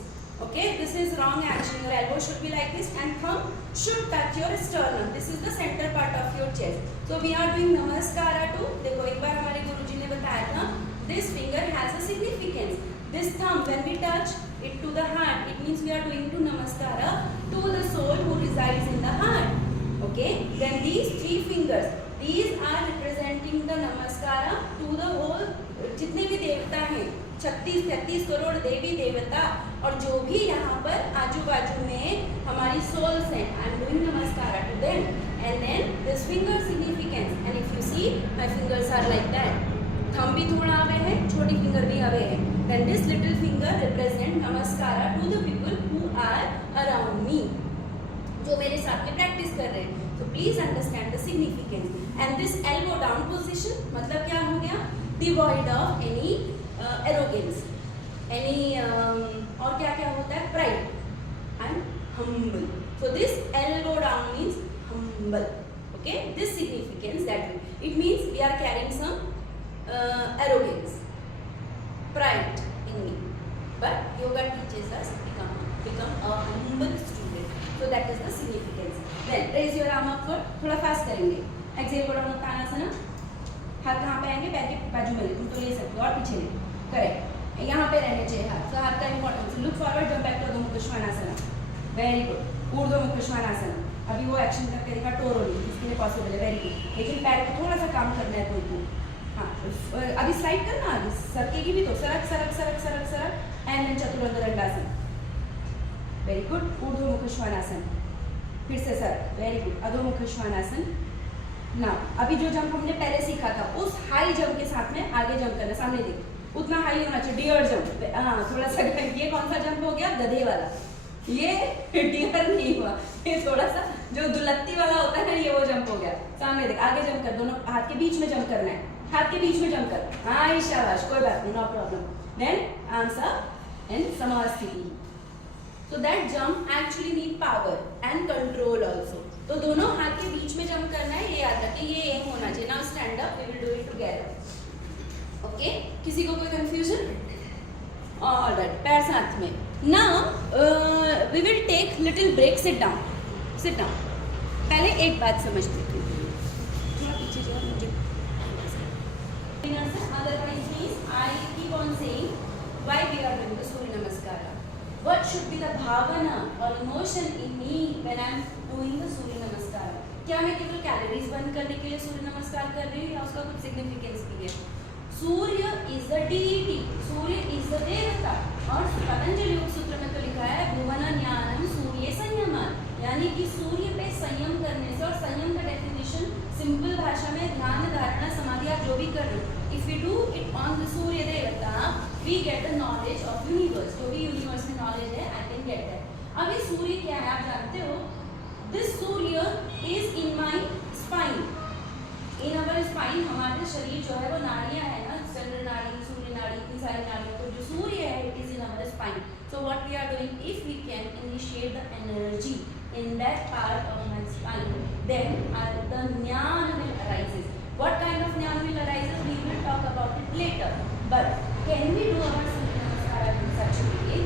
Okay, this is wrong action. Your elbow should be like this and thumb should touch your sternum. This is the center part of your chest. So we are doing namaskara too. देखो एक बार हमारे गुरुजी ने बताया था. This finger has a significance. This thumb, when we touch it to the heart, it means we are doing to namaskara to the soul who resides in the heart. Okay. Then these 3 fingers, these are representing the namaskara to the whole. जितने भी देवता हैं, 36-33 करोड़ देवी देवता और जो भी यहाँ पर आजू बाजू में हमारी souls हैं, I am doing namaskara to them. And then this finger significance. And if you see, my fingers are like that. Thumb भी थोड़ा आवे है, छोटी finger भी आवे है. Then this little finger represent namaskara to the people who are around me, जो मेरे साथ में practice कर रहे हैं. So please understand the significance. And this elbow down position मतलब क्या हो गया? Devoid of any arrogance, any और क्या क्या होता है? Pride and humble. So this elbow down means humble. Okay, this significance that it means we are carrying some arrogance, pride in me. But yoga teaches us become a humble student. So that is the significance. Then raise your arm upward. थोड़ा fast करेंगे. Excel को down उत्तानासना, हाथ कहाँ पे आएंगे, पैर के बाजू में ले, तुम तो ले सकते हो और पीछे ले, करेक्ट, यहाँ पे रहने चाहिए हाथ, तो हाथ का importance, look forward, jump back to Adho Mukha श्वानासना, very good, Urdhva मुख श्वानासना, अभी वो एक्शन करके दिखा टोरोली, इसके लिए पॉसिबल है, वेरी गुड, लेकिन पैर को थोड़ा सा काम करना है तुमको, हाँ, अभी स्लाइड करना, आगे सरकेगी भी तो, सरक सरक सरक सरक सरक, and then Chaturanga Dandasana, very good, Urdhva Mukha Shvanasana, फिर से सरक, वेरी गुड, अधो मुख श्वानासन, ना अभी जो जंप हमने पहले सीखा था उस हाई जंप के साथ में आगे जंप करना, सामने देख उतना हाई होना चाहिए, डियर जंप, हाँ थोड़ा सा, ये कौन सा जंप हो गया, गधे वाला, ये डियर नहीं हुआ, ये थोड़ा सा जो दुलत्ती वाला होता है ये वो जंप हो गया, सामने देख, आगे जंप कर, दोनों हाथ के बीच में जंप करना है, हाथ के बीच में जंप कर, हाँ शाबाश, कोई बात नहीं, no problem, then arms up in Samasthiti, so that jump actually need power and control also, तो दोनों हाथ के बीच में जंप करना है, ये याद रखिए, ये एम होना चाहिए, now stand up, we will do it together, okay, किसी को कोई confusion, alright, पैर साथ में, now we will take little break, sit down, पहले एक बात समझते हैं, थोड़ा पीछे जाओ मुझे, otherwise means I keep on saying why we are doing the Surya Namaskara, what should be the bhavana or emotion in me when I am doing the Surya Namaskara, क्या मैं केवल कैलोरीज बर्न करने के लिए सूर्य नमस्कार कर रही हूँ या उसका कुछ सिग्निफिकेंस भी है, Surya is the deity, Surya is the devata, और पतंजलि योग सूत्र में तो लिखा है भुवन ज्ञानम सूर्य संयम, यानी कि सूर्य पे संयम करने से, और संयम का डेफिनेशन सिंपल भाषा में ध्यान धारणा समाधि आप जो भी कर रहे हो, if you do it on the Surya devata we get the knowledge of universe, जो भी यूनिवर्स में नॉलेज है आई कैन गेट दैट। अब ये सूर्य क्या है आप जानते हो, this Surya is in my spine, in our spine, हमारे शरीर जो है वो नाड़ियाँ है ना, चंद्र नाड़ी, सूर्य नाड़ी, इतनी सारी नाड़ियाँ, तो जो सूर्य है it is in our spine, so what we are doing, if we can initiate the energy in that part of my spine, then the jnana will arises. What kind of jnana will arises? We will talk about it later. But can we do our Surya Namaskara in such a way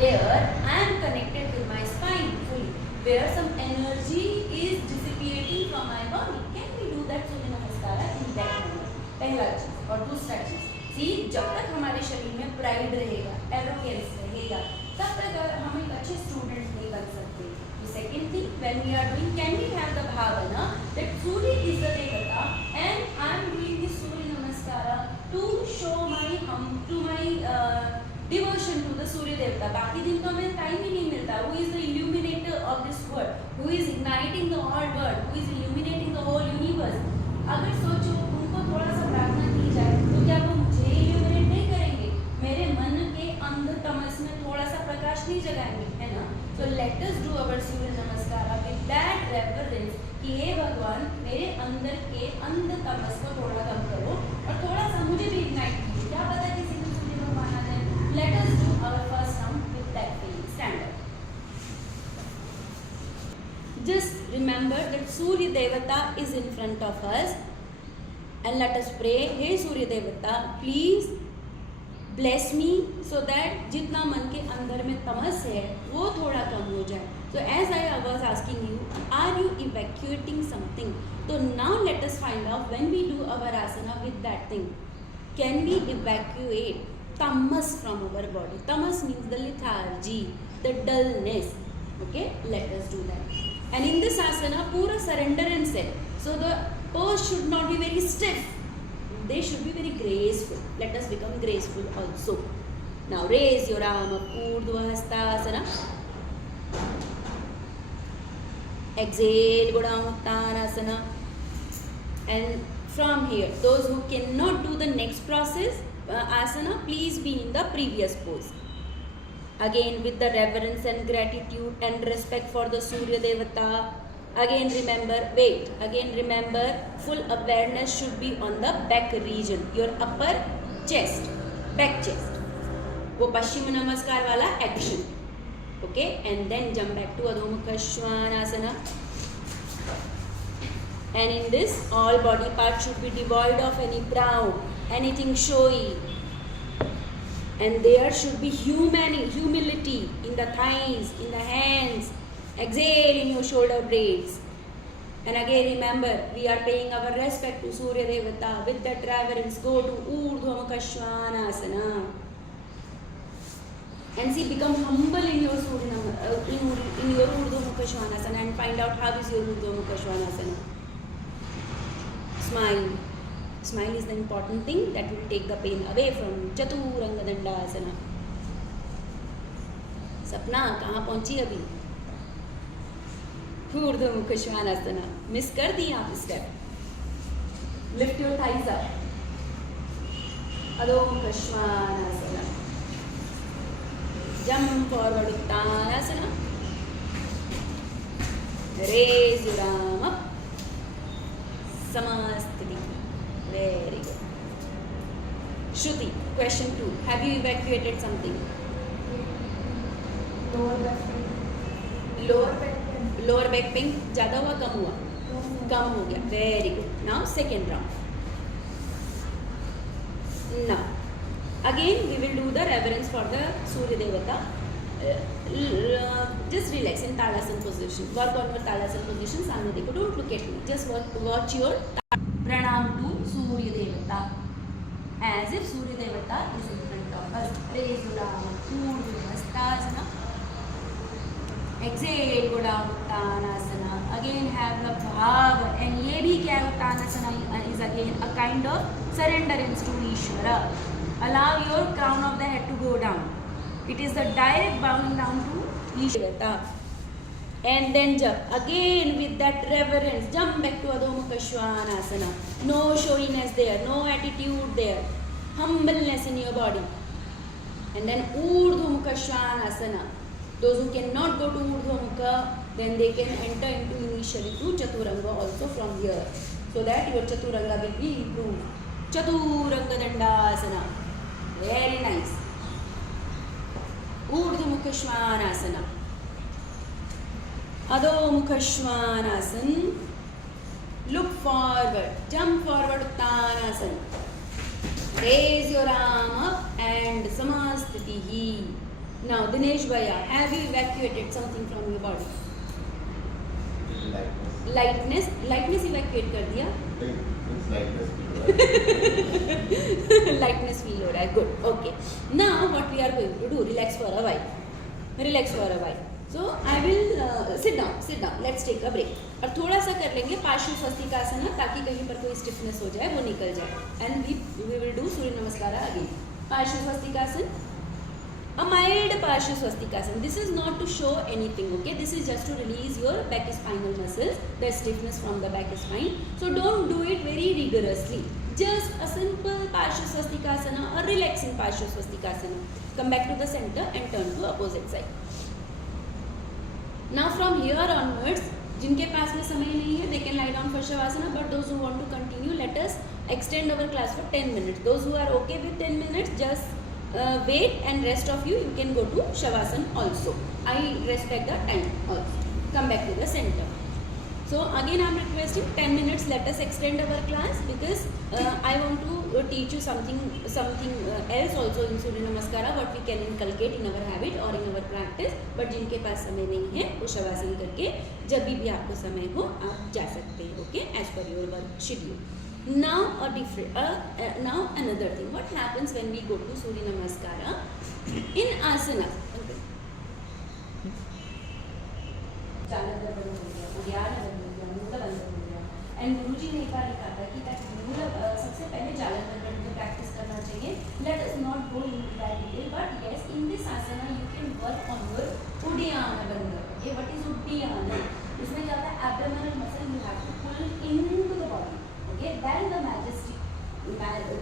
where I am connected with my spine fully, where some energy is dissipating from my body? Can we do that Surya Namaskara in that manner? पहला चीज, और दूसरा चीज, see जब तक हमारे शरीर में प्राइड रहेगा, एरोगेंस रहेगा, तब तक हम एक अच्छे स्टूडेंट नहीं बन सकते। Second thing, when we are doing, can we have the bhavana that Surya is the devata and I am doing this Surya Namaskara to show my devotion to the Surya devata. बाकी दिन तो हमें time ही नहीं मिलता. Who is the illuminator of this world? Who is igniting the whole world? Who is illuminating the whole universe? अगर सोचो उनको थोड़ा सा प्रार्थना की जाए तो क्या वो मुझे illuminate नहीं करेंगे? मेरे मन के अंध तमस में थोड़ा सा प्रकाश नहीं जगाएंगे, है ना? So let us do our Surya Namaskara with that reverence कि हे भगवान मेरे अंदर के अंध तमस को थोड़ा कम करो और थोड़ा सा मुझे भी इग्नाइट कीजिए, क्या पता किसी दिन सूर्य भगवान आ जाए। Let us do our first round with that feeling. Stand up. Just remember that Surya Devata is in front of us and let us pray, हे सूर्य देवता please bless me so that जितना मन के अंदर में तमस है वो थोड़ा कम हो जाए। So as I was asking you, are you evacuating something? So now let us find out when we do our asana with that thing, can we evacuate tamas from our body? Tamas means the lethargy, the dullness. Okay, let us do that. And in this asana, pura surrenderance hai. So the pose should not be very stiff. They should be very graceful. Let us become graceful also. Now raise your arm up, Urdhva Hastasana. Exhale, go down, Uttanasana. And from here, those who cannot do the next process, asana, please be in the previous pose. Again with the reverence and gratitude and respect for the Surya Devata. Again remember, full awareness should be on the back region, your upper chest, back chest. वो पश्चिम नमस्कार वाला action, okay? And then jump back to Adho Mukha Svanasana. And in this, all body parts should be devoid of any brown, anything showy. And there should be humility in the thighs, in the hands. Exhale in your shoulder blades. And again remember, we are paying our respect to Surya Devata. With that reverence, go to Urdhva Mukha Svanasana. And see, become humble in your in your Urdhva Mukha Svanasana and find out how is your Urdhva Mukha Svanasana. Smile. Smile is the important thing that will take the pain away from Chaturanga Dandasana. सपना कहाँ पहुंची अभी? ऊर्ध्व मुख श्वानासना. Miss कर दी आप step. Lift your thighs up. Adho Mukha Shvanasana. Jump forward Uttanasana. Raise your arm up. Samasthiti. Very good. Shruti, question 2. Have you evacuated something? Lower back pain ज़्यादा हुआ कम हुआ? कम हो गया. Very good. Now second round. Now again we will do the reverence for the Surya devata. Just relax in Tadasana position. Work on your Tadasana position. सामने देखो. Don't look at me. Just watch your. Pranam to Surya devata. As if Surya devata is in front of us. Raise your arm. Urdhvahastasana. Exhale, go down Uttanasana. Again have the bhav. And ये भी क्या है? Uttanasana is again a kind of surrenderance to Ishvara. Allow your crown of the head to go down. It is the direct bowing down to Ishvara. And then jump. Again with that reverence, jump back to Adho Mukha Svanasana. No showiness there, no attitude there. Humbleness in your body. And then Urdhva Mukha Svanasana. Those who cannot go to Urdhva Mukha, then they can enter into initially to Chaturanga also from here, so that your Chaturanga will be improved. Chaturanga Dandasana. Very nice. Urdhva Mukha Svanasana. Adho Mukha Svanasana. Look forward. Jump forward Uttanasana. Raise your arm up and Samasthiti. Now, Dinesh Bhaiya, have you evacuated something from your body? Lightness. Lightness evacuate कर दिया? Lightness feel हो रहा है. Good. Okay. Now, what we are going to do? Relax for a while. Relax for a while. So, I will sit down. Sit down. Let's take a break. और थोड़ा सा कर लेंगे पार्श्व स्वस्तिकासना ताकि कहीं पर कोई स्टिफनेस हो जाए वो निकल जाए. And we will do सूर्य नमस्कार again. पार्श्व swastikasana. A mild Parshva Swastikasana. This is not to show anything, okay? This is just to release your back spinal muscles, the stiffness from the back spine. So don't do it very rigorously. Just a simple Parshva Swastikasana or relaxing Parshva Swastikasana. Come back to the center and turn to opposite side. Now from here onwards, जिनके पास में समय नहीं है, they can lie down for Shavasana. But those who want to continue, let us extend our class for 10 minutes. Those who are okay with 10 minutes, just wait, and rest of you can go to Shavasana also. I respect the time also. Come back to the center. So again I am requesting 10 minutes. Let us extend our class because I want to teach you something else also in Surya Namaskara, what we can inculcate in our habit or in our practice. But जिनके पास समय नहीं है वो शवासन करके जब भी आपको समय हो आप जा सकते हैं. Okay, as per your work schedule. Now now another thing. What happens when we go to Surya Namaskara in asana? And Guruji ने लिखा था कि सबसे पहले जालन दंड में प्रैक्टिस करना चाहिए. Let us not go into that detail, but yes, in this asana you can work on your Uddiyana Bandha. Okay, what is Uddiyana? इसमें क्या होता है? Abdominal muscle you have to pull into the body. Okay, then the majestic,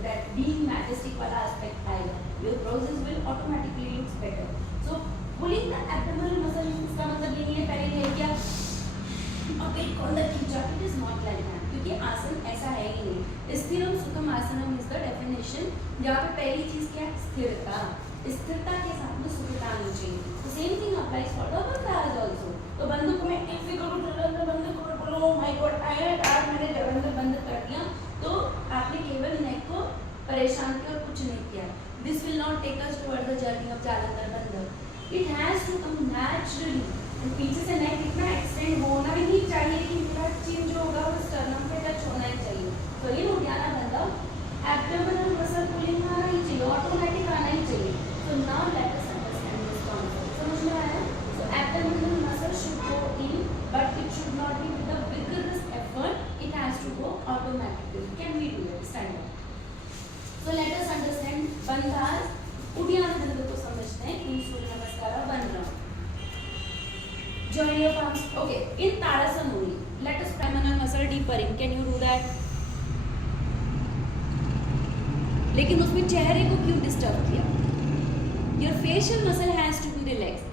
that being majestic वाला aspect आएगा. Your process will automatically looks better. So pulling the abdominal muscle इसका मतलब ये नहीं है पहले ये क्या और पेट को अंदर खींचा. It is not like that. क्योंकि आसन ऐसा है ही नहीं. स्थिरम सुखम आसनम is the definition. जहाँ पे पहली चीज क्या है? स्थिरता. स्थिरता के साथ में सुखता आनी चाहिए. The same thing applies for the bandhas also. तो बंधु को मैं ऐसे करूँ जलंधर बंद करो. माय गॉड आज मैंने जलंधर बंद कर दिया तो आपने केवल नेक को परेशान किया और कुछ नहीं किया. This will not take us towards the journey of Jalandhar बंद. It has to come naturally. पीछे से नेक इतना एक्सटेंड होना भी नहीं चाहिए कि मेरा चिन जो Join your palms. Okay. In Tadasana only. Let us abdominal muscle deeper in. Can you do that? लेकिन उसमें चेहरे को क्यों डिस्टर्ब किया? Your facial muscle has to be relaxed.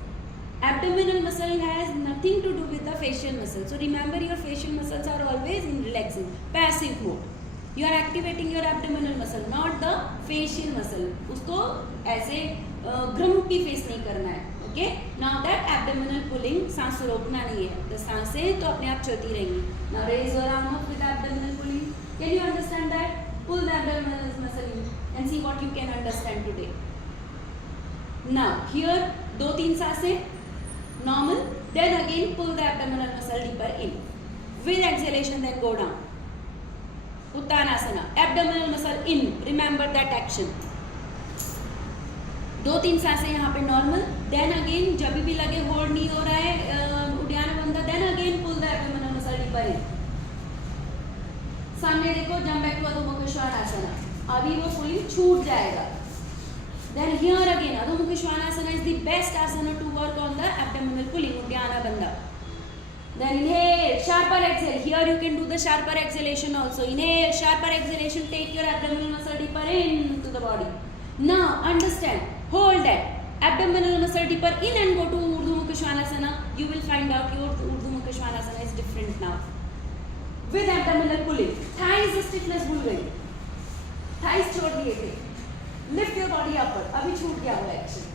Abdominal muscle has nothing to do with the facial muscle. So remember, your facial muscles are always in relaxing, passive mode. You are activating your abdominal muscle, not the facial muscle. उसको ऐसे grumpy face नहीं करना है. Okay? Now that abdominal pulling, सांस रोकना नहीं है. The सांसें तो अपने आप चलती रहेंगी. Now raise your arm up with abdominal pulling. Can you understand that? Pull the abdominal muscle in and see what you can understand today. Now here 2-3 सांसें normal. Then again pull the abdominal muscle deeper in. With exhalation, then go down. Uttanasana. Abdominal muscle in. Remember that action. 2-3 सांसें यहाँ पे normal. Then again जब भी लगे hold नहीं हो रहा है उद्यान बंदा. Then again pull the abdominal muscle deeper in. सामने देखो, jump back to Adho Mukha Svanasana. अभी वो पुलिंग छूट जाएगा. Then here again, Adho Mukha Svanasana is the best asana to work on the abdominal pulling, Uddiyana Bandha. Then inhale, sharper exhale. Here you can do the sharper exhalation also. Inhale, sharper exhalation. Take your abdominal muscle deeper into the body. Now understand. Hold that. Abdominal muscle deeper in and go to Urdhva Mukha Svanasana. You will find out your Urdhva Mukha Svanasana is different now. With abdominal pulling. Thighs stiffness भूल गई. Thighs छोड़ दिए थे. Lift your body upward. अभी छूट गया वो action.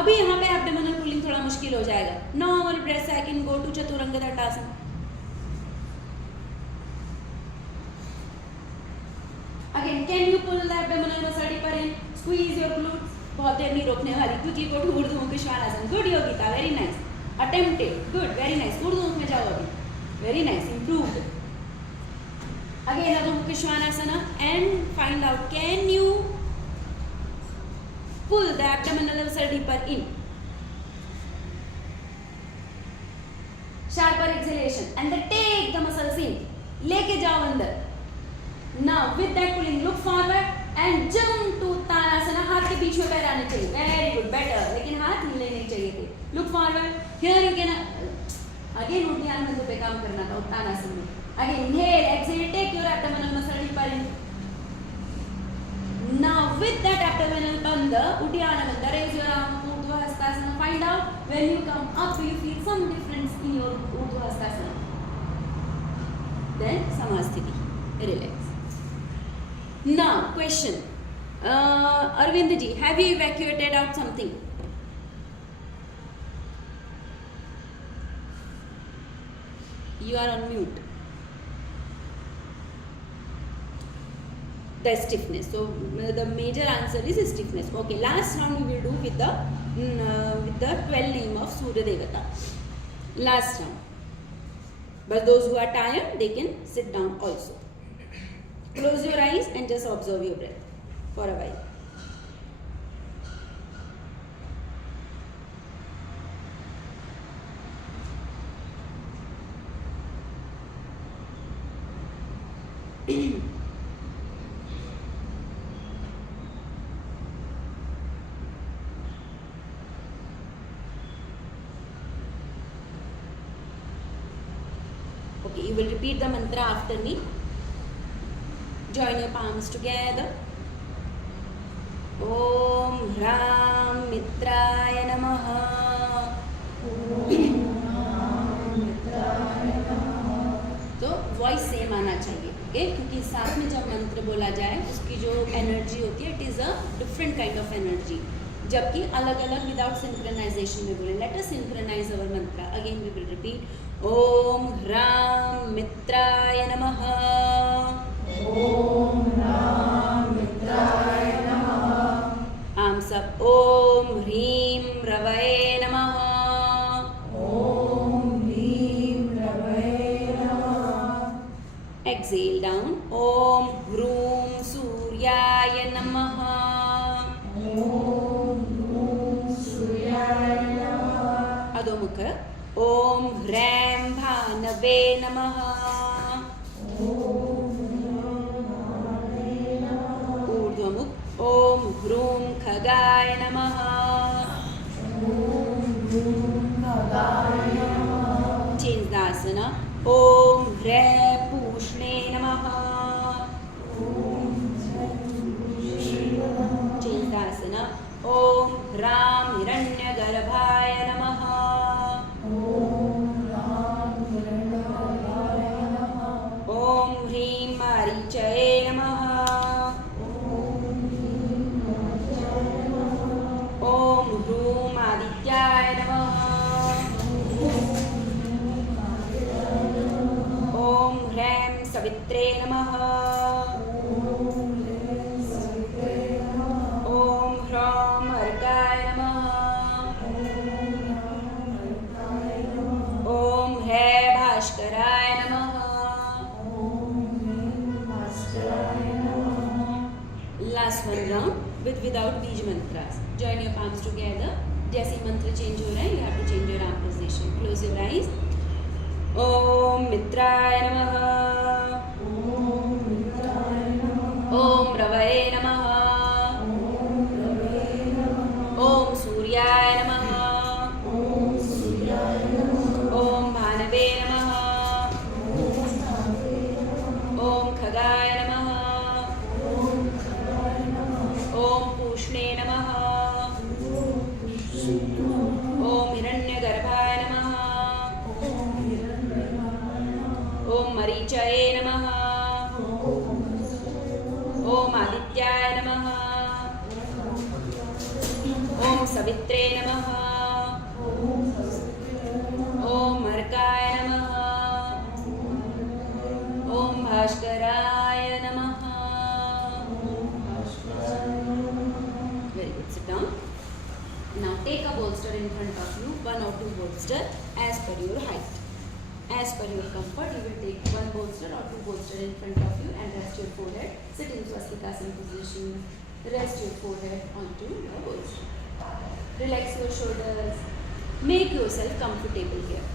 अभी यहाँ पे abdominal pulling थोड़ा मुश्किल हो जाएगा. Normal breath second. Go to Chaturanga Dandasana. Again, can you pull the abdominal muscle deeper in? Squeeze your glutes. बहुत देर नहीं रोकने वाली. Quickly go to Urdhva Mukha Svanasana. Good Yogita. Very nice. Attempt it. Good. Very nice. Urdhva Mukha में जाओ अभी. Very nice. Improved. Again, Adho Mukha Svanasana and find out, can you pull the abdominal muscle deeper in? Sharper exhalation and then take the muscles in. लेके जाओ अंदर. Now with that pulling, look forward and jump to Uttanasana. हाथ के बीच में पैर आने चाहिए. Very good, better. लेकिन हाथ हिले नहीं चाहिए थे. Look forward. Here you can again उद्यान बंधु पे काम करना था Uttanasana में. Again, inhale, exhale, take your abdominal muscle deeper in. Now, with that abdominal bandha, Uddiyana bandha, raise your arm, Urdhva Hastasana. Find out when you come up, you feel some difference in your Urdhva Hastasana. Then, Samasthiti. Relax. Now, question. Arvind ji, have you evacuated out something? You are on mute. The stiffness. So the major answer is stiffness. Okay, last round we will do with the 12 name of Surya Devata. Last round. But those who are tired, they can sit down also. Close your eyes and just observe your breath for a while. Okay, you will repeat the mantra after me. Join your palms together. Om Ram Mitraya Namaha. तो voice same आना चाहिए, okay? क्योंकि साथ में जब मंत्र बोला जाए उसकी जो एनर्जी होती है, it is a different kind of energy. जबकि अलग अलग विदाउट सिंक्रोनाइजेशन में बोले. Let us synchronise our mantra. Again we will repeat. Om Hram Mitraya namah. Om Ram मित्राय नमः. हम सब ओम ह्रीम रवये नमः. ओम ह्रीम रवये नमः. Exhale down. ओम ह्रूम सूर्याय नमः. ओम ह्रूम सूर्याय नमः. अधोमुख. ओम ह्रैं भानवे नमः. ऊर्ध्वमुख. ओम ह्रूम खगाय नमः. ओम ह्रूम खगाय नमः. नमः। ॐ ह्रीं सवित्रे नमः। ॐ ह्रौं अर्काय नमः। ॐ है भास्कराय नमः। Last one round without बीज mantras. Join your palms together. जैसे ही मंत्र चेंज हो रहा है, you have to change your arm position. Close your eyes. ॐ मित्राय नमः। ॐ रवये नमः। ॐ सूर्याय नमः। ॐ भानवे नमः। ॐ खगाय नमः। ॐ पूष्णे नमः। ॐ हिरण्यगर्भाय नमः। ॐ मरीचये नमः। ॐ आदित्याय नमः। ॐ सवित्रे नमः। ॐ अर्काय नमः। ॐ भास्कराय नमः। Very good. Sit down. Now take a bolster in front of you, one or two bolster as per your height. As per your comfort, you will take one bolster or two bolster in front of you and rest your forehead. Sit in Swastikasana position. Rest your forehead onto the bolster. Relax your shoulders. Make yourself comfortable here.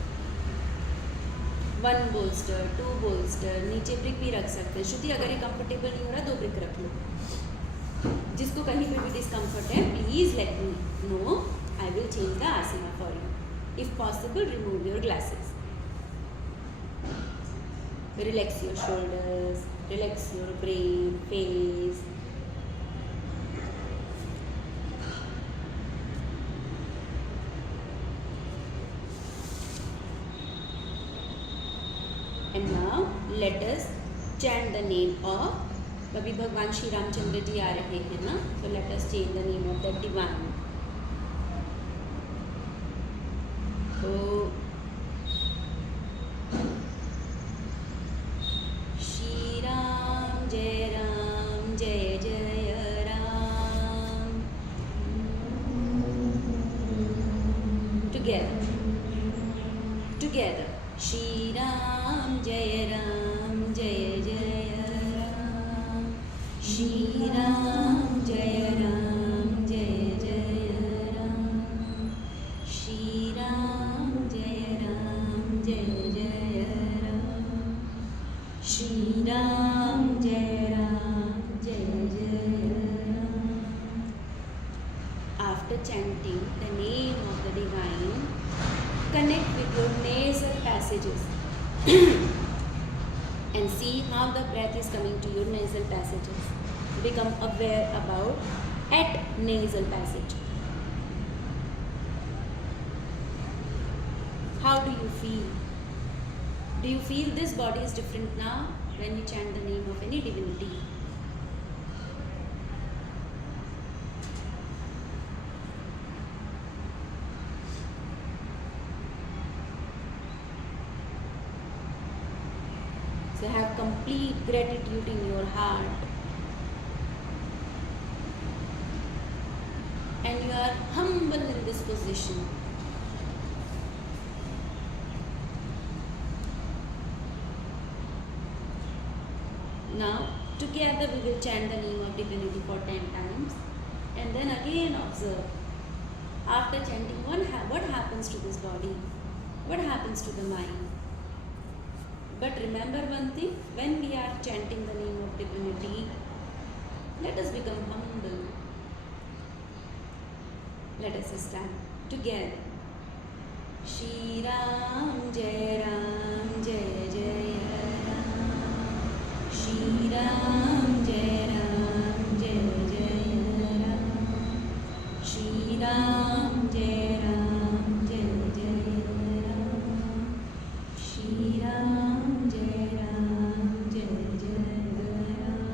One bolster, two bolster. नीचे brick भी रख सकते हैं. श्रुति अगर ये comfortable नहीं हो रहा, 2 ब्रिक रख लो. जिसको कहीं पे भी डिस्कम्फर्ट है, please let me know. I will change the asana for you. If possible, remove your glasses. Relax your shoulders, relax your brain, face. And now let us chant the name of. अभी भगवान श्री रामचंद्र जी आ रहे हैं ना, तो let us change the name of the divine. तो Shri Ram Jai Ram, Jai Jai Ram. Together together. Shri Ram Jai Ram, Jai Jai Ram. Shri Ram Jai Ram, Jai Jai Ram. Shri Ram Jai Ram, Jai Jai Ram. Shri Ram Jai Ram, Jai Jai Ram. After chanting the name of the divine, connect with your nasal passages and see how the breath is coming to your nasal passages. Become aware about at nasal passage. How do you feel? Do you feel this body is different now when you chant the name of any divinity? So have complete gratitude in your heart. And you are humble in this position. Now, together we will chant the name of divinity for 10 times. And then again observe. After chanting, what happens to this body? What happens to the mind? But remember one thing, when we are chanting the name of divinity, let us become humble. Let us stand together. Shri Ram Jai Ram, Jai Jai Ram. Shri Ram Jai Ram, Jai Jai Ram. Shri Ram Jai Ram, Jai Jai Ram. Shri Ram Jai Ram, Jai Jai Ram.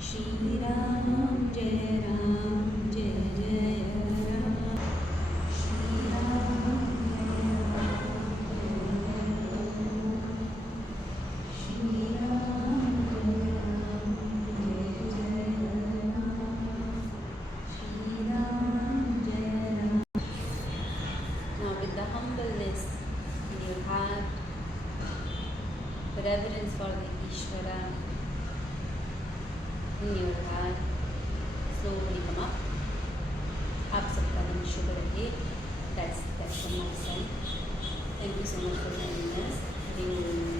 Shri Ram Jai Ram, Jai Jai Ram. Shri Ram Jai Ram, reverence for the Ishvara in your heart. Slowly come up. आप सबका दिन शुभ रहे. That's from my side. Thank you so much for joining us.